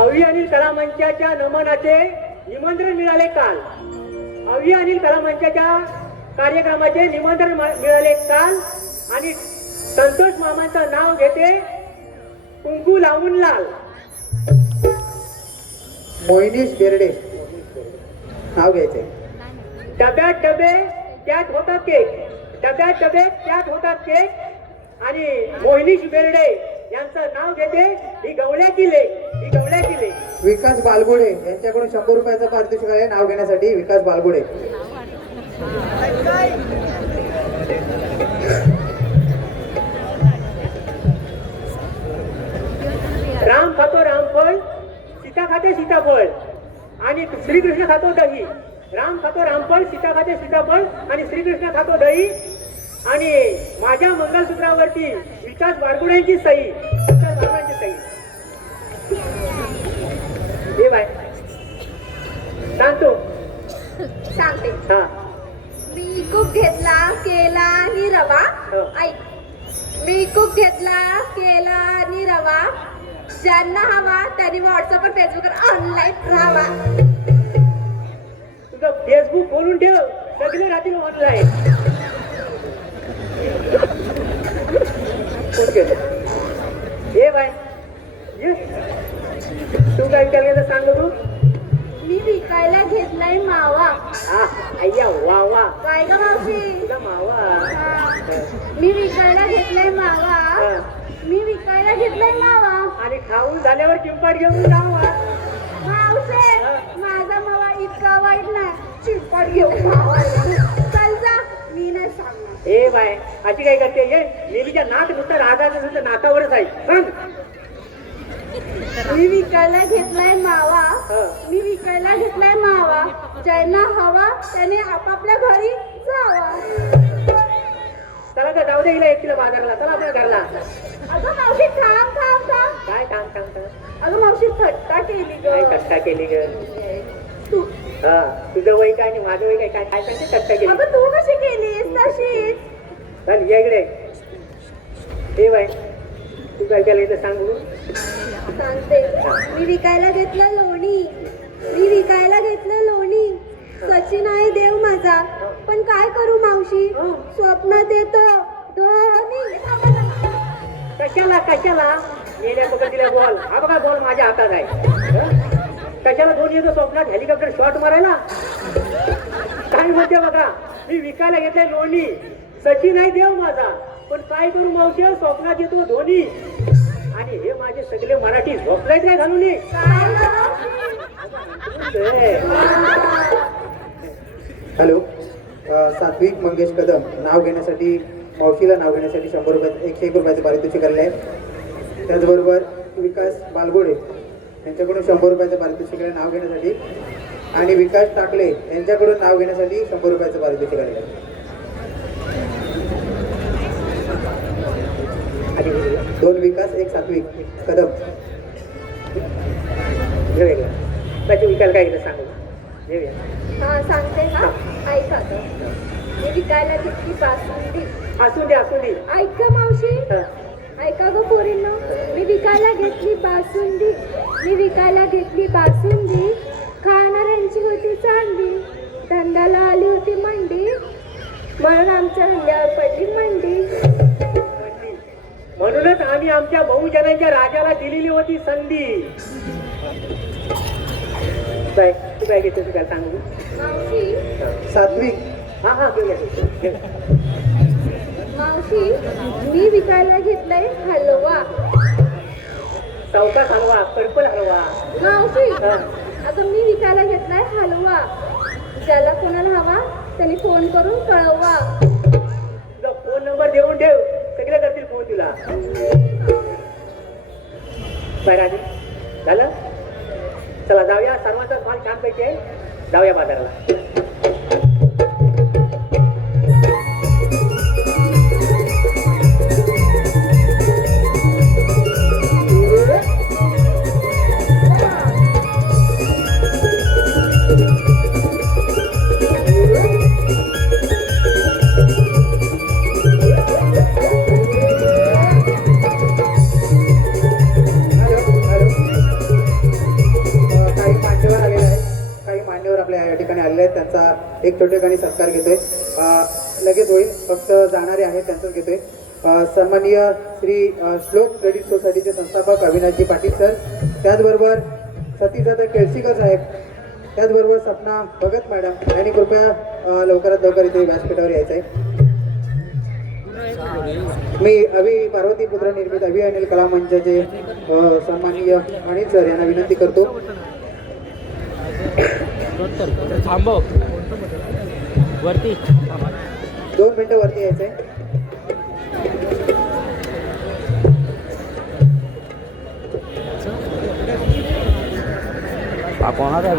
अवि अनिल कला मंचाच्या नमनाचे निमंत्रण मिळाले काल. अवि अनिल कला मंचाच्या कार्यक्रमाचे निमंत्रण मिळाले काल आणि संतोष मामांचं नाव घेते कुंकू लावून लाल. मोहिनीश बेर्डे नाव घ्यायचंय. डब्यात डबे त्यात होता केक, डब्यात डबे त्यात होता केक आणि मोहिनीश बेर्डे यांचं नाव घेते ही गवळ्याची लेक, ही गवळ्याची लेक. विकास बालगुडे यांच्याकडून 100 रुपयाचं पारितोषिक आहे नाव घेण्यासाठी. विकास बालगुडे. राम खातो रामफळ, सीता खाते सीताफळ आणि श्रीकृष्ण खातो दही. राम खातो रामफळ, सीता खाते सीताफळ आणि श्रीकृष्ण खातो दही आणि माझ्या मंगलसूत्रावरती विकास बारगुड्यांची सही, विकास बारगुड्यांची सही. हे बाय सांगतो. सांगते. हा मी खूप घेतला केला आणि रवा. हो. ऐक. मी खूप घेतला केला आणि रवा. ज्यांना हवा त्यांनी व्हॉट्सअपवर फेसबुकवर ऑनलाईन राहावा. तुझं फेसबुक खोलून ठेव, सगळे रात्री ऑनलाईन. हे बाय ये. तू काय विचारलं सांग तू. मी विकायला घेतलाय मावा. हा अय्या वा वा. काय ग मावशी? तुला मावा. हा. मी विकायला घेतलाय मावा. हा. मी विकायला घेतलाय मावा. आणि खाऊन झाल्यावर चिंपाट घेऊन जावा. मावशे माझा मावा इतका वाईट नाही. चिंपट घेऊन मावा. चल जा. मी नाही सांगणार. ए बाय अशी काय करते ये नेहमीच्या नाक नुसतं रागाचं नाकावरच आहे. सांग. मी विकायला घेतलाय मावा. हा. मी विकायला घेतलाय मावा. ज्यांना हवा त्याने आपापल्या घरी जावा. चला तर जाऊ दे हिला एकटीला बाजारला. चला आपल्या घरला. अगं मावशी थांब थांब थांब. काय सांग अगं मावशी थट्टा केली काय ग. कट्टा केली ग. तू हा तुझं वय काय आणि माझं वय काय काय काय सांगते कट्टा केली. अगं तू कशी केलीस तशीच. चल या इकडे. हे बाय तू काय केलं इथं सांगू. सांगते. मी विकायला घेतलं लोणी. मी विकायला घेतलं लोणी. सचिन आहे देव माझा पण काय करू मावशी स्वप्नात येतो धोनी. कशाला कशाला येण्या पकडीला बॉल. हा बघा बॉल माझ्या हातात आहे. हं? कशाला दोन येतो स्वप्नात हेलिकॉप्टर शॉट मारायला. काय म्हणते बघा मी विकायला घेतलंय लोणी. सचिन आहे देव माझा पण काय करू मावशी स्वप्नात येतो धोनी. आणि हे माझे सगळे मराठी झोपलायच नाही घालून. काय ग मावशी? हॅलो. सात्विक मंगेश कदम नाव घेण्यासाठी मावशीला नाव घेण्यासाठी 100 रुपयाचं 101 रुपयाचं पारितोषिक आलेलं आहे. त्याचबरोबर विकास बालगोडे यांच्याकडून 100 रुपयाचं पारितोषिक आहे नाव घेण्यासाठी आणि विकास टाकले यांच्याकडून नाव घेण्यासाठी 100 रुपयाचं पारितोषिक आलेलं आहे. 2 विकास 1 सात्विक कदम. त्याचे विकायला काय केलं सांगू. घेऊया. हा सांगते. हा ऐका ग. मी विकायला घेतली बासुंदी. असू दे असू दे. ऐका मावशी. हं. ऐका ग पोरींनो. मी विकायला घेतली बासुंदी. मी विकायला घेतली बासुंदी. खाणाऱ्यांची होती चांदी. धंद्याला आली होती मंडी म्हणून आमच्या धंद्यावर पडली मंडी. म्हणूनच आम्ही आमच्या बहुजनांच्या राजाला दिलेली होती संधी. काय तू काय घेते तू काय सांगू. मावशी सात्विक. हा हा घेऊया. मावशी मी विकायला घेतलाय हलवा. चौकात हलवा पर्पल हलवा. मावशी हा. आता मी विकायला घेतलाय हलवा. ज्याला कोणाला हवा त्यांनी फोन करून कळवा. तुझा फोन नंबर देऊन ठेव सगळे करतील फोन तुला. काय राजू झालं. चला जाऊया. सर्वांचा माल छानपैकी आहे. जाऊया बाजाराला. एक छोटेखानी सत्कार घेतोय. लगेच होईल, फक्त जाणारे आहेत त्यांचंच घेतोय. सन्माननीय श्री श्लोक क्रेडिट सोसायटीचे संस्थापक अविनाशजी पाटील सर, त्याचबरोबर सतीशदादा केळशीकर साहेब, त्याचबरोबर सपना भगत मॅडम यांनी कृपया लवकरात लवकर इथे व्यासपीठावर यायचं आहे. मी पार्वती पुत्र निर्मित अनिल कला मंचाचे सन्माननीय अनिल सर यांना विनंती करतो. थांबव वरती 2 मिनिटं वरती यायचंय. कोणाचा आहे